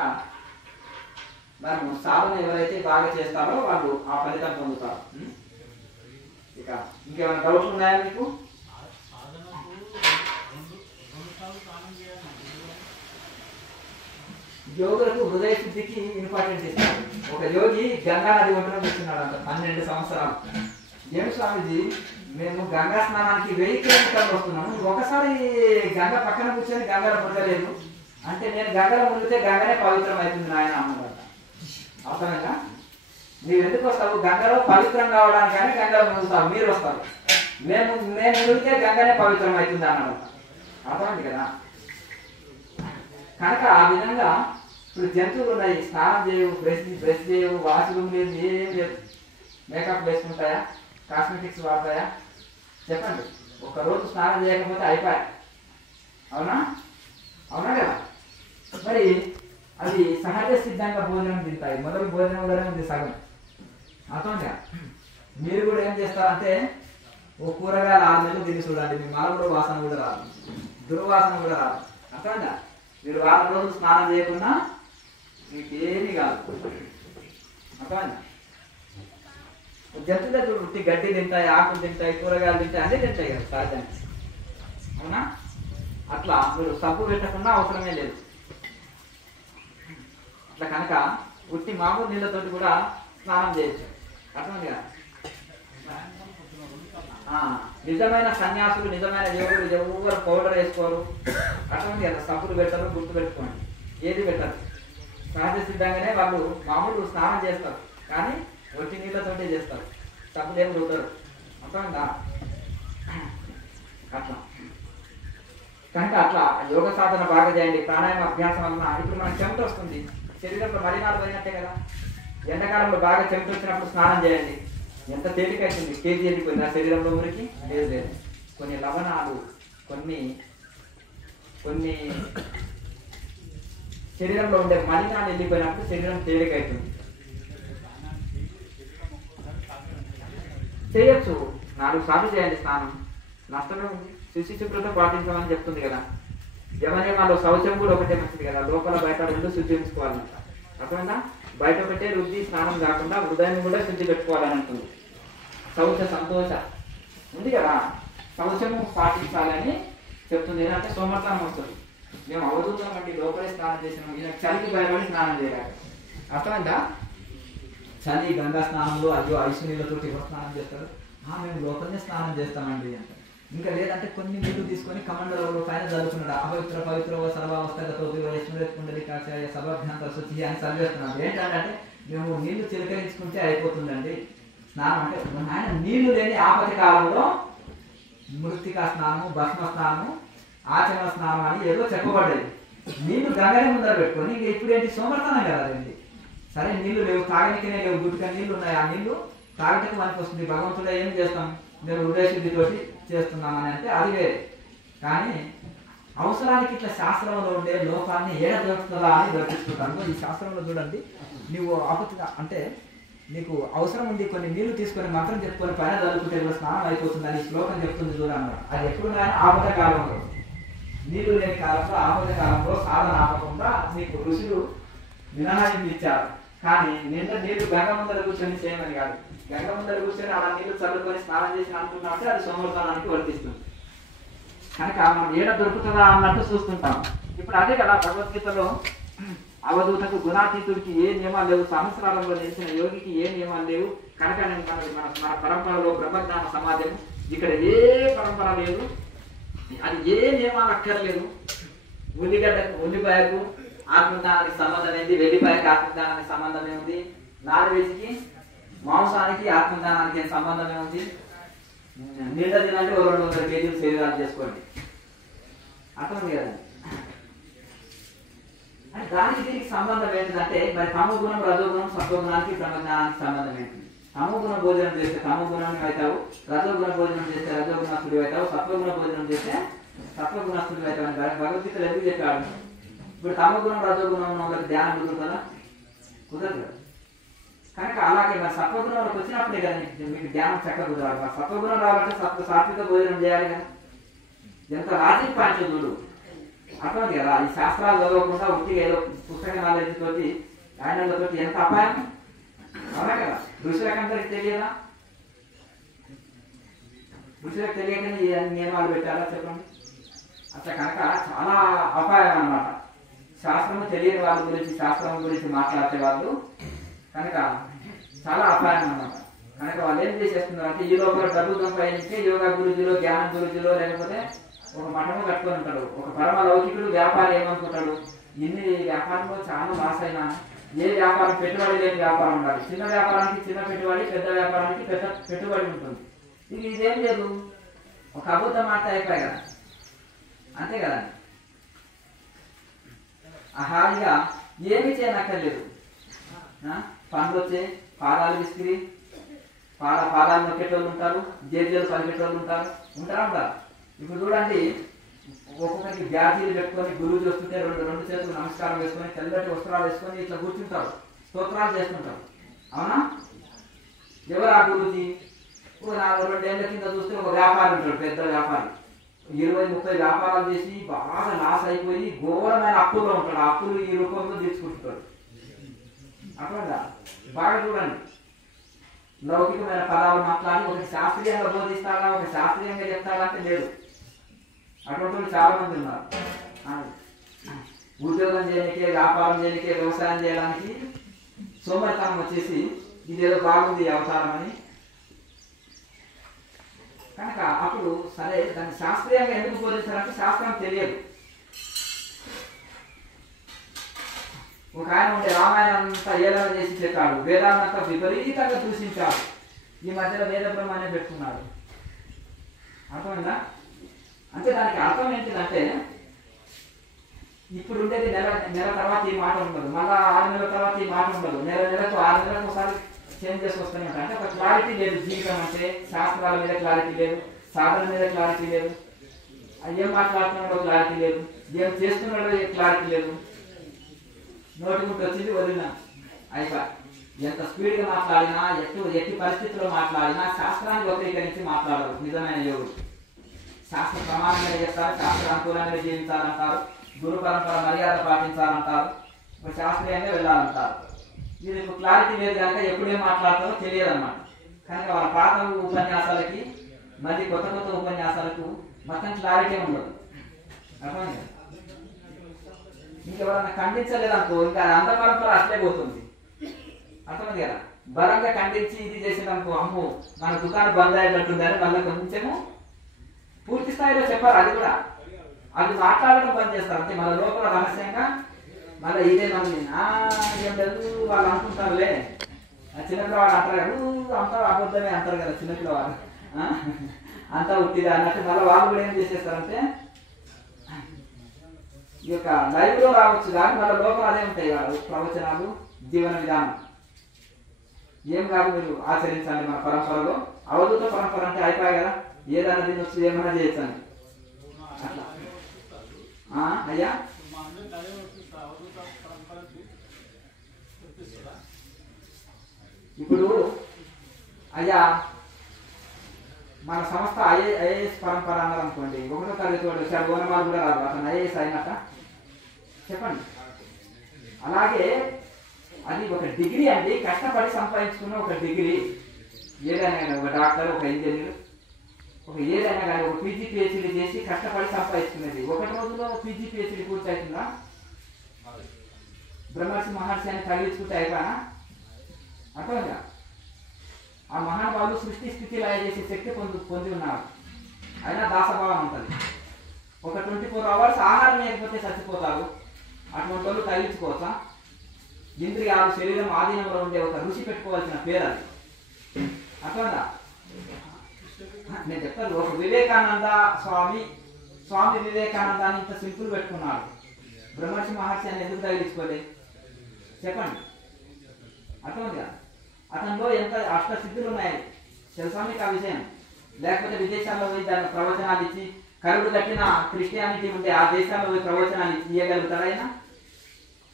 మనం సాధన ఎవరైతే బాగా చేస్తారో వాళ్ళు ఆ ఫలితం పొందుతారు. ఇక ఇంకేమైనా డౌట్స్ ఉన్నాయా మీకు? యోగులకు హృదయ శుద్ధికి ఇంపార్టెంట్ ఇస్తారు. ఒక యోగి గంగా నది ఒడ్డున కూర్చున్నాడు అంట 12 సంవత్సరాలు. ఏమి స్వామిజీ, మేము గంగా స్నానానికి 1000 కిలోమీటర్లు వస్తున్నాము, ఒకసారి గంగ పక్కన కూర్చొని గంగలో మునగలేదు అంటే నేను గంగలో మునిగితే గంగనే పవిత్రం అవుతుంది నాయన అన్నమాట. అర్థమైందా? మీరు ఎందుకు వస్తావు? గంగలో పవిత్రం కావడానికనే గంగలో మునుగుతావు, మీరు వస్తారు. మేము మునిగితే గంగనే పవిత్రం అవుతుంది అన్నమాట. అర్థమైంది కదా? కనుక ఆ విధంగా ఇప్పుడు జంతువులు ఉన్నాయి, స్నానం చేయవు, బ్రష్ చేయవు, వాష్రూమ్ లేదు, ఏం లేదు. మేకప్ వేసుకుంటాయా, కాస్మెటిక్స్ వాడతాయా? చెప్పండి. ఒకరోజు స్నానం చేయకపోతే అయిపోయా. అవునా? అవునా కదా? మరి అది సహజ సిద్ధంగా భోజనం తింటాయి. మొదలు భోజనంలోనే ఉంది సగం. అర్థంగా మీరు కూడా ఏం చేస్తారంటే ఓ కూరగాయలు 6 నెలలు తిని చూడండి, మీ మలంలో వాసన కూడా రాదు, దుర్వాసన కూడా రాదు. అర్థంగా మీరు 4 రోజులు స్నానం చేయకుండా మీకేమీ కాదు. అర్థమైందా? జంతువులు వృత్తి గడ్డి తింటాయి, ఆకులు తింటాయి, కూరగాయలు తింటాయి, అన్నీ తింటాయి కదా సహజంగా. అవునా? అట్లా మీరు సబ్బు పెట్టకుండా అవసరమే లేదు. అట్లా కనుక ఉట్టి మామూలు నీళ్ళతోటి కూడా స్నానం చేయొచ్చు. అర్థమైంది కదా? నిజమైన సన్యాసులు, నిజమైన యోగులు ఎవరు పౌడర్ వేసుకోరు. అర్థమైంది కదా? సబ్బులు పెట్టరు, గుర్తు పెట్టుకోండి, ఏది పెట్టరు. సహజ సిద్ధంగానే వాళ్ళు మామూలు స్నానం చేస్తారు, కానీ ఒట్టి నీళ్ళతోటే చేస్తారు, సబ్బులు ఏమి రుద్దరు. అర్థమైందా? అట్లా కనుక అట్లా యోగ సాధన బాగా చేయండి. ప్రాణాయామ అభ్యాసం వలన ఇప్పుడు మనకు చెమట వస్తుంది, శరీరంలో మలినాలు పోయినట్టే కదా. ఎండాకాలంలో బాగా చెమట వచ్చినప్పుడు స్నానం చేయండి, ఎంత తేలిక అవుతుంది. కేజీ వెళ్ళిపోయింది ఆ శరీరంలో మురికి లేదు. కొన్ని లవణాలు, కొన్ని శరీరంలో ఉండే మలినాలు వెళ్ళిపోయినప్పుడు శరీరం తేలిక అవుతుంది. చేయొచ్చు, 4 సార్లు చేయండి స్నానం, నష్టమే ఉంది. శుచి శుభ్రత పాటించమని చెప్తుంది కదా. యమనియమాలో శౌచం కూడా ఒకటే మంచిది కదా, లోపల బయట 2 శుద్ధి ఉంచుకోవాలంట. అర్థమైందా? బయట ఒకటే రుద్ది స్నానం కాకుండా హృదయం కూడా శుద్ధి పెట్టుకోవాలని అంటుంది. శౌచ సంతోష ఉంది కదా, శౌచము పాటించాలని చెప్తుంది. ఏంటంటే సోమర్థనం వస్తుంది. మేము అవధూతం వంటి లోపలే స్నానం చేసినాం, ఈయన చలికి భయపడి స్నానం చేయాలి. అర్థమైందా? చలి గంగా స్నానంలో అయ్యో ఐసు నీళ్ళతోటి ఎవరు స్నానం చేస్తారు? మేము లోపలనే స్నానం చేస్తామండి అంటే. ఇంకా లేదంటే కొన్ని నీళ్లు తీసుకొని కమండలో పైన చదువుకున్నాడు, అపవిత్ర పవిత్ర సర్వావస్థగతో కుండలి కాచాయ సభాభ్యంతర శుచి అని చదివేస్తున్నాం. ఏంటంటే మేము నీళ్లు చిలకరించుకుంటే అయిపోతుందండి స్నానం. అంటే ఆయన నీళ్లు లేని ఆపతి కాలంలో మృత్తికా స్నానము, భస్మ స్నానము, ఆచరణ స్నానం అని ఏదో చెప్పబడ్డది. నీళ్లు గంగనే ముందర పెట్టుకొని ఇంకా ఇప్పుడు ఏంటి సోమర్తనం కదా అదేంటి. సరే నీళ్లు లేవు, తాగనికనే లేవు, గుట్టుగా నీళ్లు ఉన్నాయి, ఆ నీళ్లు తాగటకు మనకి వస్తుంది. భగవంతుడు ఏం చేస్తాం, నేను హృదయశుద్ధితోటి చేస్తున్నామని అంటే అది వేరే. కానీ అవసరానికి ఇట్లా శాస్త్రంలో ఉండే లోపాన్ని ఏడ దొరుకుతుందా అని దొరికిస్తుంటాను. ఈ శాస్త్రంలో చూడండి, నువ్వు ఆపత్తిగా అంటే నీకు అవసరం ఉంది, కొన్ని నీళ్లు తీసుకొని మంత్రం చెప్పుకొని పైన చదువుకుంటే కూడా స్నానం అయిపోతుంది అని శ్లోకం చెప్తుంది చూడన్న. అది ఎప్పుడు ఆపద కాలంలో, నీళ్లు లేని కాలంలో, ఆపద కాలంలో సాధన ఆపకుండా నీకు ఋషులు మినహాయింపు ఇచ్చారు. కానీ నిన్న నీళ్లు గంగ ముందర కూర్చొని చేయమని కాదు. గంగ ముందర కూర్చొని అలా నీళ్లు చల్లుకొని స్నానం చేసి అంటున్నా అంటే అది సోమర్తనానికి వర్తిస్తుంది. కనుక మనం ఏడ దొరుకుతుందా అన్నట్టు చూస్తుంటాం. ఇప్పుడు అదే కదా భగవద్గీతలో అవధూతకు గుణాతీతుడికి ఏ నియమాలు లేవు, సంవత్సరాలలో నిలిచిన యోగికి ఏ నియమాలు లేవు. కనుక మన పరంపరలో బ్రహ్మజ్ఞాన సమాజం, ఇక్కడ ఏ పరంపర లేదు, అది ఏ నియమాలు అక్కర్లేదు. ఉల్లిపాయకు ఆత్మజ్ఞానానికి సంబంధం ఏంటి, వెల్లిపాయకి ఆత్మజ్ఞానానికి సంబంధమే ఉంది, నాన్ వెజ్కి మాంసానికి ఆత్మజ్ఞానానికి సంబంధమే ఉంది. నీళ్ళ తినంటే 200 కేజీలు శరీరాలు చేసుకోండి, అర్థమైంది కదా. అంటే దానికి దీనికి సంబంధం ఏంటంటే మరి తమో గుణం, రజోగుణం, సత్వగుణానికి బ్రహ్మజ్ఞానానికి సంబంధం ఏంటి. తమో గుణ భోజనం చేస్తే తమో గుణాన్ని అవుతావు, రజోగుణ భోజనం చేస్తే రజోగుణస్తుడు అవుతావు, సత్వగుణ భోజనం చేస్తే సత్వగుణస్తుడు అవుతావు అని భగవద్గీతలు ఎందుకు చెప్పాడు. ఇప్పుడు తమో గుణం, రజోగుణం వాళ్ళకి ధ్యానం కుదురుతుందా? కుదరదు. కనుక అలాగే మరి సత్వగుణంలోకి వచ్చినప్పుడే కదా మీకు ధ్యానం చక్కగా కుదరాలి. మరి సత్వగుణం రావాలంటే సాత్విక భోజనం చేయాలి కదా. ఎంత లాజిక్ పాయింట్ చూడు, అర్థమైంది కదా. ఈ శాస్త్రాలు చదవకుండా ఉట్టిగా ఏదో పుస్తక నాలెడ్జ్ తోటి ఆయనలతో ఎంత అపాయం, అవునా కదా. ఋషులకందరికి తెలియదా? ఋషులకు తెలియకనే ఈ నియమాలు పెట్టారా చెప్పండి. అట్లా కనుక చాలా అపాయం అన్నమాట. శాస్త్రము తెలియని వాళ్ళ గురించి, శాస్త్రం గురించి మాట్లాడే వాళ్ళు కనుక చాలా అపాయం అన్నమాట. కనుక వాళ్ళు ఏం చేసేస్తున్నారు అంటే ఈ లోపల డబ్బు సంపాదించే యోగా గురుజులో, జ్ఞానం గురుజులో, లేకపోతే ఒక మఠము కట్టుకొని ఉంటాడు. ఒక పరమ లౌకికుడు వ్యాపారం ఏమనుకుంటాడు, ఇన్ని వ్యాపారంలో చాలా లాస్ అయినా, ఏ వ్యాపారం పెట్టుబడి లేని వ్యాపారం ఉండాలి. చిన్న వ్యాపారానికి చిన్న పెట్టుబడి, పెద్ద వ్యాపారానికి పెద్ద పెట్టుబడి ఉంటుంది. ఇదేం లేదు, ఒక అబద్ధం మాట అయిపోయి కదా, అంతే కదా. హాయిగా ఏమి చేయనక్కర్లేదు, పండ్లు వచ్చే పాదాలు విసిరి పాదాలు నొక్కేటోళ్ళు ఉంటారు, జేజీలు పలికేటోళ్ళు ఉంటారు. ఇప్పుడు చూడండి, ఒక్కొక్కరికి బ్యాజీలు పెట్టుకొని గురువు చూస్తుంటే రెండు చేతులు నమస్కారం వేసుకొని తెల్లటి వస్త్రాలు వేసుకొని ఇట్లా కూర్చుంటారు, స్తోత్రాలు చేస్తుంటారు, అవునా. ఎవరు ఆ గురువుజీ? 4-2 ఏళ్ల కింద చూస్తే ఒక వ్యాపారి ఉంటాడు, పెద్ద వ్యాపారి, 20-30 వ్యాపారాలు చేసి బాగా లాస్ అయిపోయి ఘోరమైన అప్పుల్లో ఉంటాడు. ఆ అప్పులు ఈ రూపంలో తీసుకుంటాడు. అట్లా బాగా చూడండి, లౌకికమైన పదాలు మాట్లాడి ఒక శాస్త్రీయంగా బోధిస్తాడా, ఒక శాస్త్రీయంగా చెప్తాడా అంటే లేదు. అటువంటి చాలా మంది ఉన్నారు. ఉద్యోగం చేయడానికే, వ్యాపారం చేయడానికే, వ్యవసాయం చేయడానికి సోమరితనం వచ్చేసి ఇదేదో బాగుంది అవతారం అని. కనుక అప్పుడు సరే దాన్ని శాస్త్రీయంగా ఎందుకు బోధించాలంటే శాస్త్రం తెలియదు. ఒక ఆయన ఉండే రామాయణం అంతా ఏదైనా చేసి చెప్పాడు, వేదాన్నంతా విపరీతంగా దూషించాడు. ఈ మధ్యలో వేద బ్రహ్మాన్ని పెట్టుకున్నాడు. అర్థమైందా? అంటే దానికి అర్థం ఏంటిదంటే ఇప్పుడు ఉండేది నెల తర్వాత ఈ మాట ఉండదు, మళ్ళీ 6 నెలల తర్వాత ఈ మాట ఉండదు, నెలకు 6 నెలలకు ఒకసారి చేంజ్ చేసి వస్తూనే ఉంటాయి. అంటే ఒక క్లారిటీ లేదు. జీవితం అంటే శాస్త్రాల మీద క్లారిటీ లేదు, సాధన మీద క్లారిటీ లేదు, ఏం మాట్లాడుతున్నాడో క్లారిటీ లేదు, ఏం చేస్తున్నాడో క్లారిటీ లేదు. నోటి ముట్టు వచ్చింది, వదిలినా అయిపో. ఎంత స్పీడ్గా మాట్లాడినా, ఎట్టి పరిస్థితుల్లో మాట్లాడినా శాస్త్రాన్ని వక్రీకరించి మాట్లాడరు నిజమైన యోగుడు. శాస్త్ర ప్రమాణంగా చేస్తారు, శాస్త్ర అనుకూలంగా జీవించాలంటారు, గురు పరంపర మర్యాద పాటించాలంటారు, శాస్త్రీయంగా వెళ్ళాలంటారు. వీళ్ళకి క్లారిటీ లేదు కనుక ఎప్పుడేం మాట్లాడతారో తెలియదు అన్నమాట. కనుక వాళ్ళ పాత ఉపన్యాసాలకి మళ్ళీ కొత్త ఉపన్యాసాలకు మొత్తం క్లారిటీ ఉండదు. అర్థమైంది? ఇంకెవరన్నా ఖండించలేదనుకో ఇంకా అంత పరంపర అట్లే పోతుంది. అర్థమైంది కదా. బలంగా ఖండించి ఇది చేసేదనుకో, అమ్మో మన దుకాణం బంద్ అయ్యేటట్టుందని మళ్ళీ కొంచెము పూర్తి స్థాయిలో చెప్పారు. అది కూడా అది మాట్లాడడం బంద్ చేస్తారు అంతే. మన లోపల రహస్యంగా మళ్ళీ ఇదే నమ్మి ఏం లేదు వాళ్ళు అనుకుంటారులే. చిన్నపిల్లవాడు అంటారు అంతా అబద్ధమే అంటారు కదా చిన్నపిల్లవాడు, అంతా ఉట్టిదే అన్నట్టు మళ్ళీ వాళ్ళు కూడా ఏం చేసేస్తారంటే ఈ యొక్క లైవ్లో రావచ్చు కానీ వాళ్ళ లోపల అదే ఉంటాయి కదా ప్రవచనాలు జీవన విధానం. ఏం కాదు మీరు ఆచరించండి మన పరంపరలో. అవధూత పరంపర అంటే అయిపోయాయి కదా, ఏదైనా దీన్ని వచ్చి ఏమైనా చేయొచ్చని అట్లా. అయ్యా ఇప్పుడు అయ్యా మన సంస్థ ఐఏఎస్ పరంపర అన్నారు అనుకోండి, ఒకటో తరగతి వాడు వచ్చాడు గోనమాలు కూడా రాదు, అతను ఐఏఎస్ అయినట్ట చెప్పండి. అలాగే అది ఒక డిగ్రీ అండి, కష్టపడి సంపాదించుకున్న ఒక డిగ్రీ. ఏదైనా కానీ ఒక డాక్టర్, ఒక ఇంజనీర్, ఒక ఏదైనా కానీ ఒక పీజీ పిహెచ్డీ చేసి కష్టపడి సంపాదించుకునేది. ఒకటి రోజులో పీజీ పిహెచ్డీ పూర్తి అవుతుందా? బ్రహ్మర్షి మహర్షి అని తగిలించుకుంటే అయిపోయినా అర్థంగా. ఆ మహానుభావులు సృష్టి స్థితి లయ చేసే శక్తి పొంది ఉన్నారు, అయినా దాసభావం ఉంటుంది. ఒక 24 hours ఆహారం లేకపోతే చచ్చిపోతారు. అటువంటి వాళ్ళు తగిలించుకోవచ్చా? ఇంద్రియాలు శరీరం ఆధీనంలో ఉండే ఒక ఋషి పెట్టుకోవాల్సిన పేరు అది. అర్థంగా నేను చెప్తాను. ఒక వివేకానంద స్వామి వివేకానందాన్ని ఇంత సింపుల్ పెట్టుకున్నాడు. బ్రహ్మర్షి మహర్షి అని ఎందుకు తగిలించుకోలే చెప్పండి? అర్థంగా అతనిలో ఎంత అష్టసిద్ధులు ఉన్నాయి తెలుసా మీకు ఆ విషయం? లేకపోతే విదేశాల్లో పోయి దాని ప్రవచనాలు ఇచ్చి కరుడు కట్టిన క్రిస్టియానిటీ ఉంటే ఆ దేశాల్లో పోయి ప్రవచనాలు ఇచ్చి ఇవ్వగలుగుతాడు ఆయన?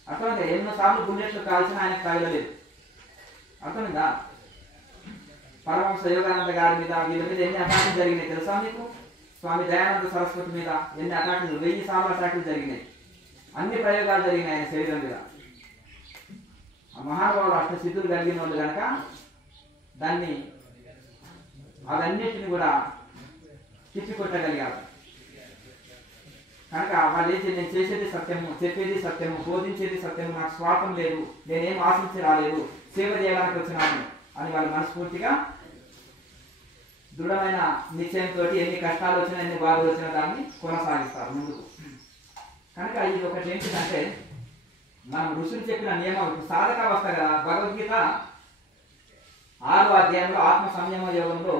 అర్థమైందా? ఎన్నోసార్లు బుల్లెట్లు కాల్చిన ఆయనకు తగలలేదు. అర్థమైందా? పరమహంస యోగానంద గారి మీద వీళ్ళ మీద ఎన్ని అటాకులు జరిగినాయి తెలుసా మీకు? స్వామి దయానంద సరస్వతి మీద ఎన్ని అటాకులు, 1000 సార్లు అటాకులు జరిగినాయి. అన్ని ప్రయోగాలు జరిగినాయి ఆయన శరీరం మీద. ఆ మహానుభావులు అష్టసిద్ధులు కలిగిన వాళ్ళు కనుక దాన్ని అవన్నిటిని కూడా తిప్పికొట్టగలిగారు కనుక వాళ్ళు ఏంటి, నేను చేసేది సత్యము, చెప్పేది సత్యము, బోధించేది సత్యము, నాకు స్వార్థం లేదు, నేనేం ఆశించి రాలేదు, సేవ చేయడానికి వచ్చినాను అని వాళ్ళు మనస్ఫూర్తిగా దృఢమైన నిశ్చయంతో ఎన్ని కష్టాలు వచ్చినా ఎన్ని బాధలు వచ్చినా దాన్ని కొనసాగిస్తారు ముందుకు. కనుక ఇది ఒకటి ఏంటంటే మనం ఋషులు చెప్పిన నియమం. సాధకావస్థ కదా, భగవద్గీత 6వ అధ్యాయంలో ఆత్మ సంయమ యోగంలో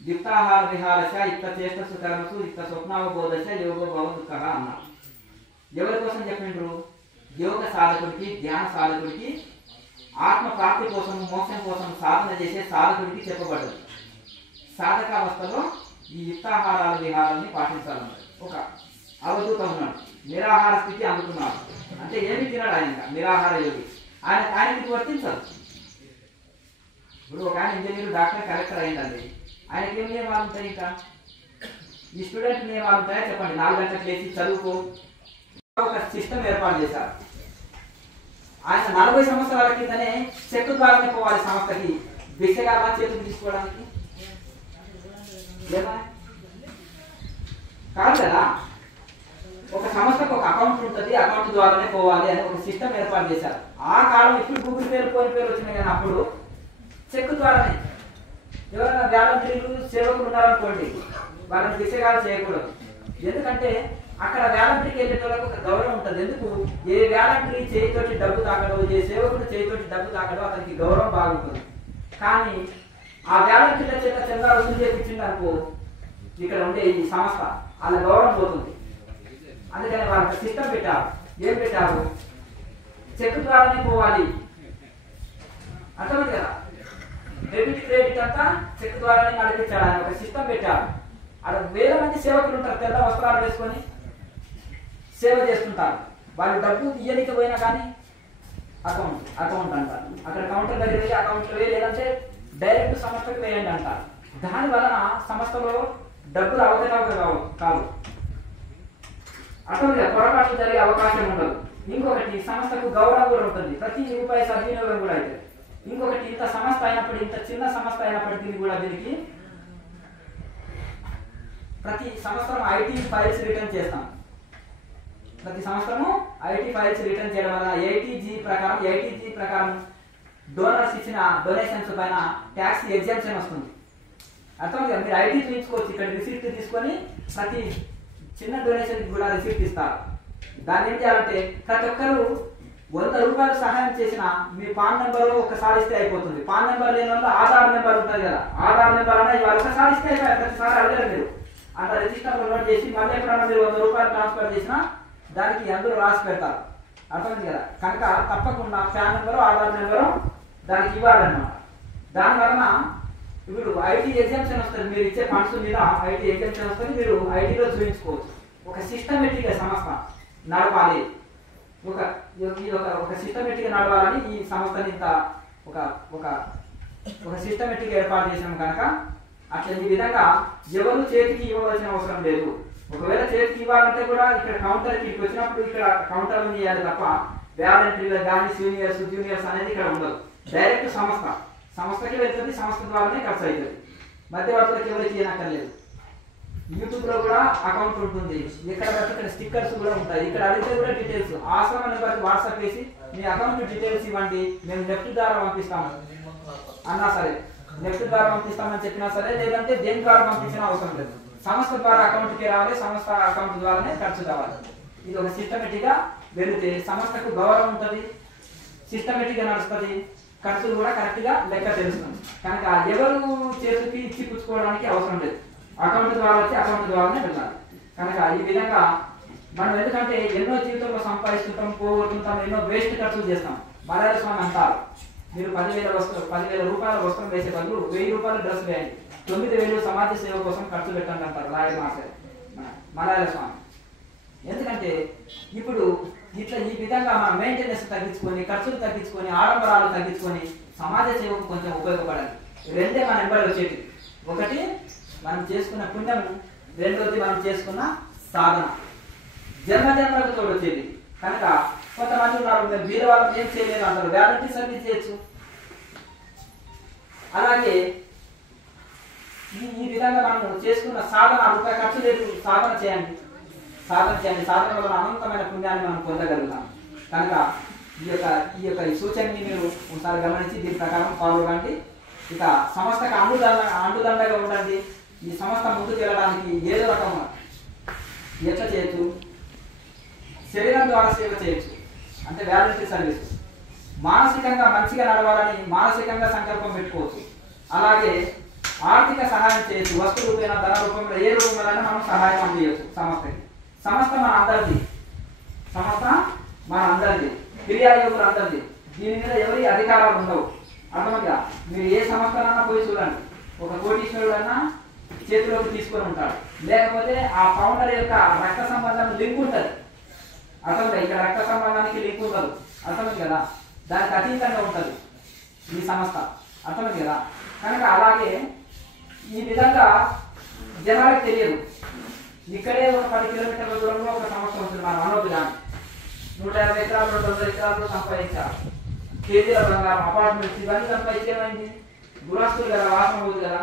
యుక్తాహార విహారశ యుక్త చేష్టసు కర్మసు యుక్త స్వప్నావబోధశ యోగో భవ దుఃఖ అన్నారు. ఎవరి కోసం చెప్పిండ్రు? యోగ సాధకుడికి, ధ్యాన సాధకుడికి, ఆత్మ ప్రాప్తి కోసం, మోక్షం కోసం సాధన చేసే సాధకుడికి చెప్పబడ్డది. సాధకావస్థలో ఈ యుక్తాహారాల విహారాన్ని పాటించాలన్నది. ఒక అవధూత ఉన్నాడు, నిరాహార స్థితి అందుకున్నాడు అంటే ఏమి తిన్నాడు ఆయన? నిరాహార యోగి. ఆయనకి వర్తించదు. ఇప్పుడు ఒక ఆయన ఇంజనీర్, డాక్టర్, కలెక్టర్ అయిందండి, ఆయనకి ఏం నియమాలు ఉంటాయి? ఇంకా ఈ స్టూడెంట్ నియమాలు ఉంటాయా చెప్పండి? 4 గంటలకు లేచి చదువుకో. ఒక సిస్టమ్ ఏర్పాటు చేశారు. ఆయన 40 సంవత్సరాల కిందనే చెక్కు ద్వారానే పోవాలి సంస్థకి, భిక్షగా చేతులు తీసుకోవడానికి కాదు కదా. ఒక సంస్థకు ఒక అకౌంట్ ఉంటుంది, అకౌంట్ ద్వారానే పోవాలి అని ఒక సిస్టమ్ ఏర్పాటు చేశారు. ఆ కాలం ఇప్పుడు గూగుల్ పేరు, ఫోన్ పేరు వచ్చినాయి కానీ అప్పుడు చెక్కు ద్వారానే. ఎవరైనా వాలంటీర్లు, సేవకులు ఉన్నారనుకోండి, వాళ్ళని భిక్షగాలు చేయకూడదు. ఎందుకంటే అక్కడ వాలంటీర్కి వెళ్ళేటోళ్ళకు ఒక గౌరవం ఉంటుంది. ఎందుకు? ఏ వాలంటీర్ చేయితోటి డబ్బు తాకడో, ఏ సేవకుడు చేయితోటి డబ్బు తాకడో అతనికి గౌరవం బాగుంటుంది. కానీ ఆ వాలంటీర్ల చేత చందా వసూలు చేయించింది అనుకో, ఇక్కడ ఉండే ఈ సంస్థ వాళ్ళ గౌరవం పోతుంది. అందుకని వాళ్ళకి సిస్టమ్ పెట్టారు. ఏం పెట్టారు? చెక్ ద్వారానే పోవాలి. అర్థమైంది కదా? డెబిట్ క్రెడిట్ అంతా చెక్ ద్వారానే నడిపించాడు అని ఒక సిస్టమ్ పెట్టారు. అక్కడ 1000 మంది సేవకులు ఉంటారు, తెల్ల వస్త్రాలు వేసుకొని సేవ చేస్తుంటారు. వాళ్ళు డబ్బు తీయనికి పోయినా కానీ అకౌంట్ అంటారు. అక్కడ కౌంటర్ దగ్గర వెళ్ళి అకౌంట్లో లేదంటే డైరెక్ట్ సంస్థకు వేయండి అంటారు. దాని వలన సంస్థలో డబ్బులు అవకతవకలు కావు. అటువంటి పొరపాట్లు జరిగే అవకాశం ఉండదు. ఇంకొకటి, సంస్థకు గౌరవం కూడా ఉంటుంది. ప్రతి రూపాయి సద్వినియోగం కూడా అయితే. ఇంకొకటి, ఇంత సంస్థ అయినప్పటికీ, ఇంత చిన్న సంస్థ అయినప్పటికీ కూడా దీనికి ప్రతి సంవత్సరం ఐటీ ఫైల్స్ రిటర్న్ చేస్తాం. ప్రతి సంవత్సరము ఐటీ ఫైల్స్ రిటర్న్ చేయడం వల్ల ఏటీజీ ప్రకారం డోనర్స్ ఇచ్చిన డొనేషన్స్ పైన ట్యాక్స్ ఎగ్జామ్షన్ వస్తుంది. అర్థం కదా? మీరు ఐటీ చూపించుకోవచ్చు. ఇక్కడ రిసిప్ట్ తీసుకొని ప్రతి చిన్న డొనేషన్ కూడా రిసిప్ట్ ఇస్తారు. దాన్ని ఏం చేయాలంటే ప్రతి ఒక్కరు 100 రూపాయలు సహాయం చేసిన మీ పాన్ నెంబర్ ఒకసారి ఇస్తే అయిపోతుంది. పాన్ నెంబర్ లేని వల్ల ఆధార్ నెంబర్ ఉంటుంది కదా, ఆధార్ నెంబర్ అనేది ఇవాళ ఒకసారి ఇస్తే అయిపోయారు. ప్రతిసారి అడగరు మీరు. అంత రిజిస్టర్లో నోట్ చేసి మళ్ళీ ఎప్పుడన్నా మీరు 100 రూపాయలు ట్రాన్స్ఫర్ చేసినా దానికి అందరూ రాసి పెడతారు, అర్థమైంది కదా. కనుక తప్పకుండా ఫ్యాన్ నెంబరు ఆధార్ నెంబరు దానికి ఇవ్వాలన్నమాట. దానివలన ఇప్పుడు ఐటీ ఎగ్జామ్షన్ వస్తుంది, మీరు ఇచ్చే ఫండ్స్ మీద ఐటీ ఎగ్జామ్షన్ వస్తుంది, మీరు ఐటీలో చూపించుకోవచ్చు. ఒక సిస్టమేటిక్గా సంస్థ నడపాలి, ఒక సిస్టమేటిక్గా నడవాలని ఈ సంస్థని ఇంత ఒక ఒక ఒక సిస్టమేటిక్ ఏర్పాటు చేసాం కనుక అట్లా ఈ విధంగా ఎవరు చేతికి ఇవ్వవలసిన అవసరం లేదు. ఒకవేళ చేతికి ఇవ్వాలంటే కూడా ఇక్కడ కౌంటర్కి వచ్చినప్పుడు ఇక్కడ కౌంటర్ ఇవ్వాలి తప్ప వాలంటీర్లు కానీ సీనియర్స్ జూనియర్స్ అనేది ఇక్కడ ఉండదు. డైరెక్ట్ సంస్థకి వెళ్తుంది, సంస్థ ద్వారానే ఖర్చు అవుతుంది, మధ్యవర్తులకు ఎవరికి ఇవ్వనక్కర్లేదు. యూట్యూబ్లో కూడా అకౌంట్ ఉంటుంది, ఇక్కడ ఇక్కడ స్టిక్కర్స్ కూడా ఉంటాయి, ఇక్కడ అడిగితే కూడా డీటెయిల్స్ ఆశ్రమ నెంబర్కి వాట్సాప్ చేసి మీ అకౌంట్ డీటెయిల్స్ ఇవ్వండి, మేము నెఫ్ట్ ద్వారా పంపిస్తాము అన్నా సరే, నెఫ్ట్ ద్వారా పంపిస్తామని చెప్పినా సరే, లేదంటే దేని ద్వారా పంపించినా అవసరం లేదు, సంస్థ ద్వారా అకౌంట్కి రావాలి, సంస్థ అకౌంట్ ద్వారానే ఖర్చు కావాలి. ఇది ఒక సిస్టమేటిక్గా వెళితే సంస్థకు గౌరవం ఉంటుంది, సిస్టమేటిక్గా నడుస్తుంది, ఖర్చులు కూడా కరెక్ట్గా లెక్క తెలుస్తుంది. కనుక ఎవరు చేతికి ఇచ్చి పుచ్చుకోవడానికి అవసరం లేదు, అకౌంట్ ద్వారా వచ్చి అకౌంట్ ద్వారానే వెళ్ళాలి. కనుక ఈ విధంగా మనం ఎందుకంటే ఎన్నో జీవితంలో సంపాదిస్తుంటాం, పోగొడుతుంటాం, ఎన్నో వేస్ట్ ఖర్చులు చేస్తాం. మలయాళ స్వామి అంటారు, మీరు 10,000 రూపాయల వస్త్రం వేసే బదులు 1000 రూపాయల డ్రెస్ వేయండి, 9,000 సమాజ సేవ కోసం ఖర్చు పెట్టండి అంటారు లాయర్ మాస్టర్ మలయాళ స్వామి. ఎందుకంటే ఇప్పుడు ఇట్లా ఈ విధంగా మన మెయింటెనెన్స్ తగ్గించుకొని, ఖర్చులు తగ్గించుకొని, ఆడంబరాలు తగ్గించుకొని సమాజ సేవకు కొంచెం ఉపయోగపడాలి. రెండే మన ఎంబడి వచ్చేది, ఒకటి మనం చేసుకున్న పుణ్యం, రెండోది మనం చేసుకున్న సాధన, జన్మజన్మలకు తోడు వచ్చేది. కనుక కొంతమంది ఉన్నారు, వీళ్ళ వాళ్ళకి ఏం చేయలేదు అంటారు, వాలంటీ సర్వీస్ చేయొచ్చు. అలాగే ఈ విధంగా మనం చేసుకున్న సాధన, రూపాయి ఖర్చు లేదు, సాధన చేయండి. సాధన వల్ల అనంతమైన పుణ్యాన్ని మనం పొందగలుగుతాం. కనుక ఈ యొక్క సూచనని మీరు ఒకసారి గమనించి దీని ప్రకారం ఫాలో కండి. ఇక సంస్థకు అండుదండగా ఉండండి. ఈ సంస్థ ముందుకు వెళ్ళడానికి ఏదో రకము ఎట్లా చేయొచ్చు, శరీరం ద్వారా సేవ చేయొచ్చు, అంటే వాలంటీర్ సర్వీస్. మానసికంగా మంచిగా నడవాలని మానసికంగా సంకల్పం పెట్టుకోవచ్చు. అలాగే ఆర్థిక సహాయం చేయొచ్చు, వస్తు రూపేణ, ధన రూపంలో, ఏ రూపంలో మనం సహాయం అందించవచ్చు సంస్థకి. సంస్థ మన అందరిది, ఫిర్యాదులు అందరిది, దీని మీద ఎవరి అధికారాలు ఉండవు. అర్థమవుతుందా? మీరు ఏ సంస్థలన్నా పోయి చూడండి, ఒక కోటీశ్వరుడన్నా చేతిలోకి తీసుకొని ఉంటాడు, లేకపోతే ఆ ఫౌండర్ యొక్క రక్త సంబంధం లింక్ ఉంటుంది. అర్థమవుతుంది, ఇక్కడ రక్త సంబంధానికి లింక్ ఉండదు. అర్థమైంది కదా, దానికి అతీతంగా ఉంటుంది ఈ సంస్థ. అర్థమైంది కదా. కనుక అలాగే ఈ విధంగా జనాలకు తెలియదు. ఇక్కడే ఒక 10 కిలోమీటర్ల దూరంలో ఒక సంస్థ ఉంటుంది, మనం అనొద్దు దాన్ని. 150 ఎకరాలు 200 ఎకరాలు సంపాదించారు, కేజీల బంగారం, అపార్ట్మెంట్స్, ఇవన్నీ సంపాదించి ఏమైంది, గురస్తులు కదా, వాసన పోదు కదా,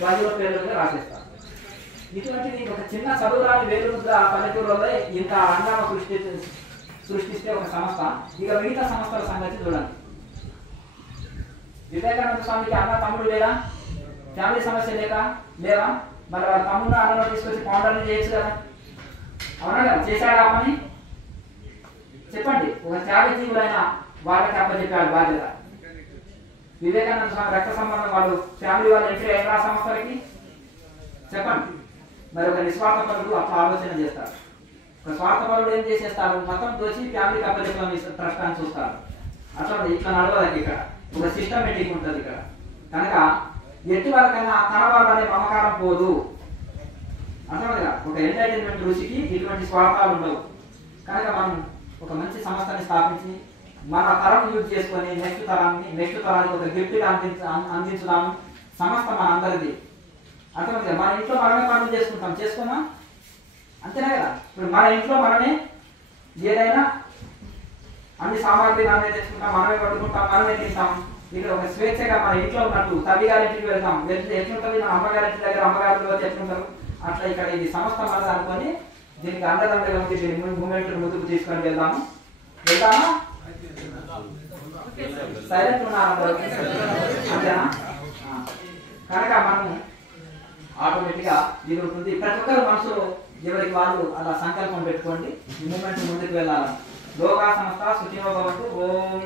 బంధువుల పేర్లుగా రాసేస్తారు. ఇటువంటిది ఒక చిన్న చదువురాని వేలుముద్ర పల్లెటూరులో ఇంత హంగామా సృష్టిస్తే ఒక సంస్థ. ఇక మిగతా సంస్థల సంగతి చూడండి. వివేకానంద స్వామికి అన్న తమ్ముడు లేదా, ఫ్యామిలీ సమస్య లేదా, మరి వాళ్ళ తమ్ముడు అన్నలో తీసుకొచ్చి ఫౌండర్ని చేయొచ్చు కదా, అవునా కదా? చేశాడా పని? చెప్పండి. ఒక త్యాగజీవులైన వాళ్ళకి అప్పచెప్పాడు బాధ్యత. వివేకానంద స్వామి రక్త సంబంధం వాళ్ళు ఫ్యామిలీ వాళ్ళు ఎంట్రీ అయినా సంస్థలకి చెప్పండి. మరి ఒక నిస్వార్థపరుడు అట్లా ఆలోచన చేస్తారు. ఒక స్వార్థపరుడు ఏం చేసేస్తారు, మొత్తం దోచి ఫ్యామిలీకి అప్పచెప్పడం ట్రస్ట్ అని చూస్తారు. అట్లా ఇట్లా నడవదండి. ఇక్కడ ఒక సిస్టమేటిక్ ఉంటుంది ఇక్కడ. కనుక ఎట్టి వాళ్ళకైనా తన వాళ్ళనే మమకారం పోదు. అర్థమవుతుందా? ఒక ఎంటర్టైన్మెంట్ రుచికి ఇటువంటి స్వార్థాలు ఉండవు. కనుక మనం ఒక మంచి సంస్థని స్థాపించి మన తరం యూజ్ చేసుకొని నెక్స్ట్ తరానికి ఒక గిఫ్ట్ అందించుదాము. సంస్థ మన అందరిది. అర్థమవుతుంది. మన ఇంట్లో మనమే పనులు చేసుకోమా? అంతేనా కదా. ఇప్పుడు మన ఇంట్లో మనమే ఏదైనా అన్ని సామాగ్రి మనమే తెచ్చుకుంటాం, మనమే పట్టుకుంటాం, మనమే తింటాం. ఇక్కడ ఒక స్వేచ్ఛగా మన ఇంట్లో ఉన్నట్టు తల్లి గారింటికి వెళ్తాం, వెళ్తే ఎట్లుంటుంది, మన అమ్మగారింటి దగ్గర అమ్మగారు ఎట్లుంటారు, అట్లా ఇక్కడ ఇది సంస్థ మనది అనుకొని దీనికి అండదండగా ఉండి దీని మూమెంట్ ముందుకు తీసుకొని వెళ్దామా? సైలెంట్ ఉన్నారు అంతేనా? కనుక మనం ఆటోమేటిక్గా ఇది ఉంటుంది. ప్రతి ఒక్కరు మనసులో ఎవరికి వాళ్ళు అలా సంకల్పం పెట్టుకోండి, ఈ మూమెంట్ ముందుకు వెళ్ళాలని. లోకా సంస్థ సుఖినో భవంతు. ఓం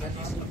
Gracias.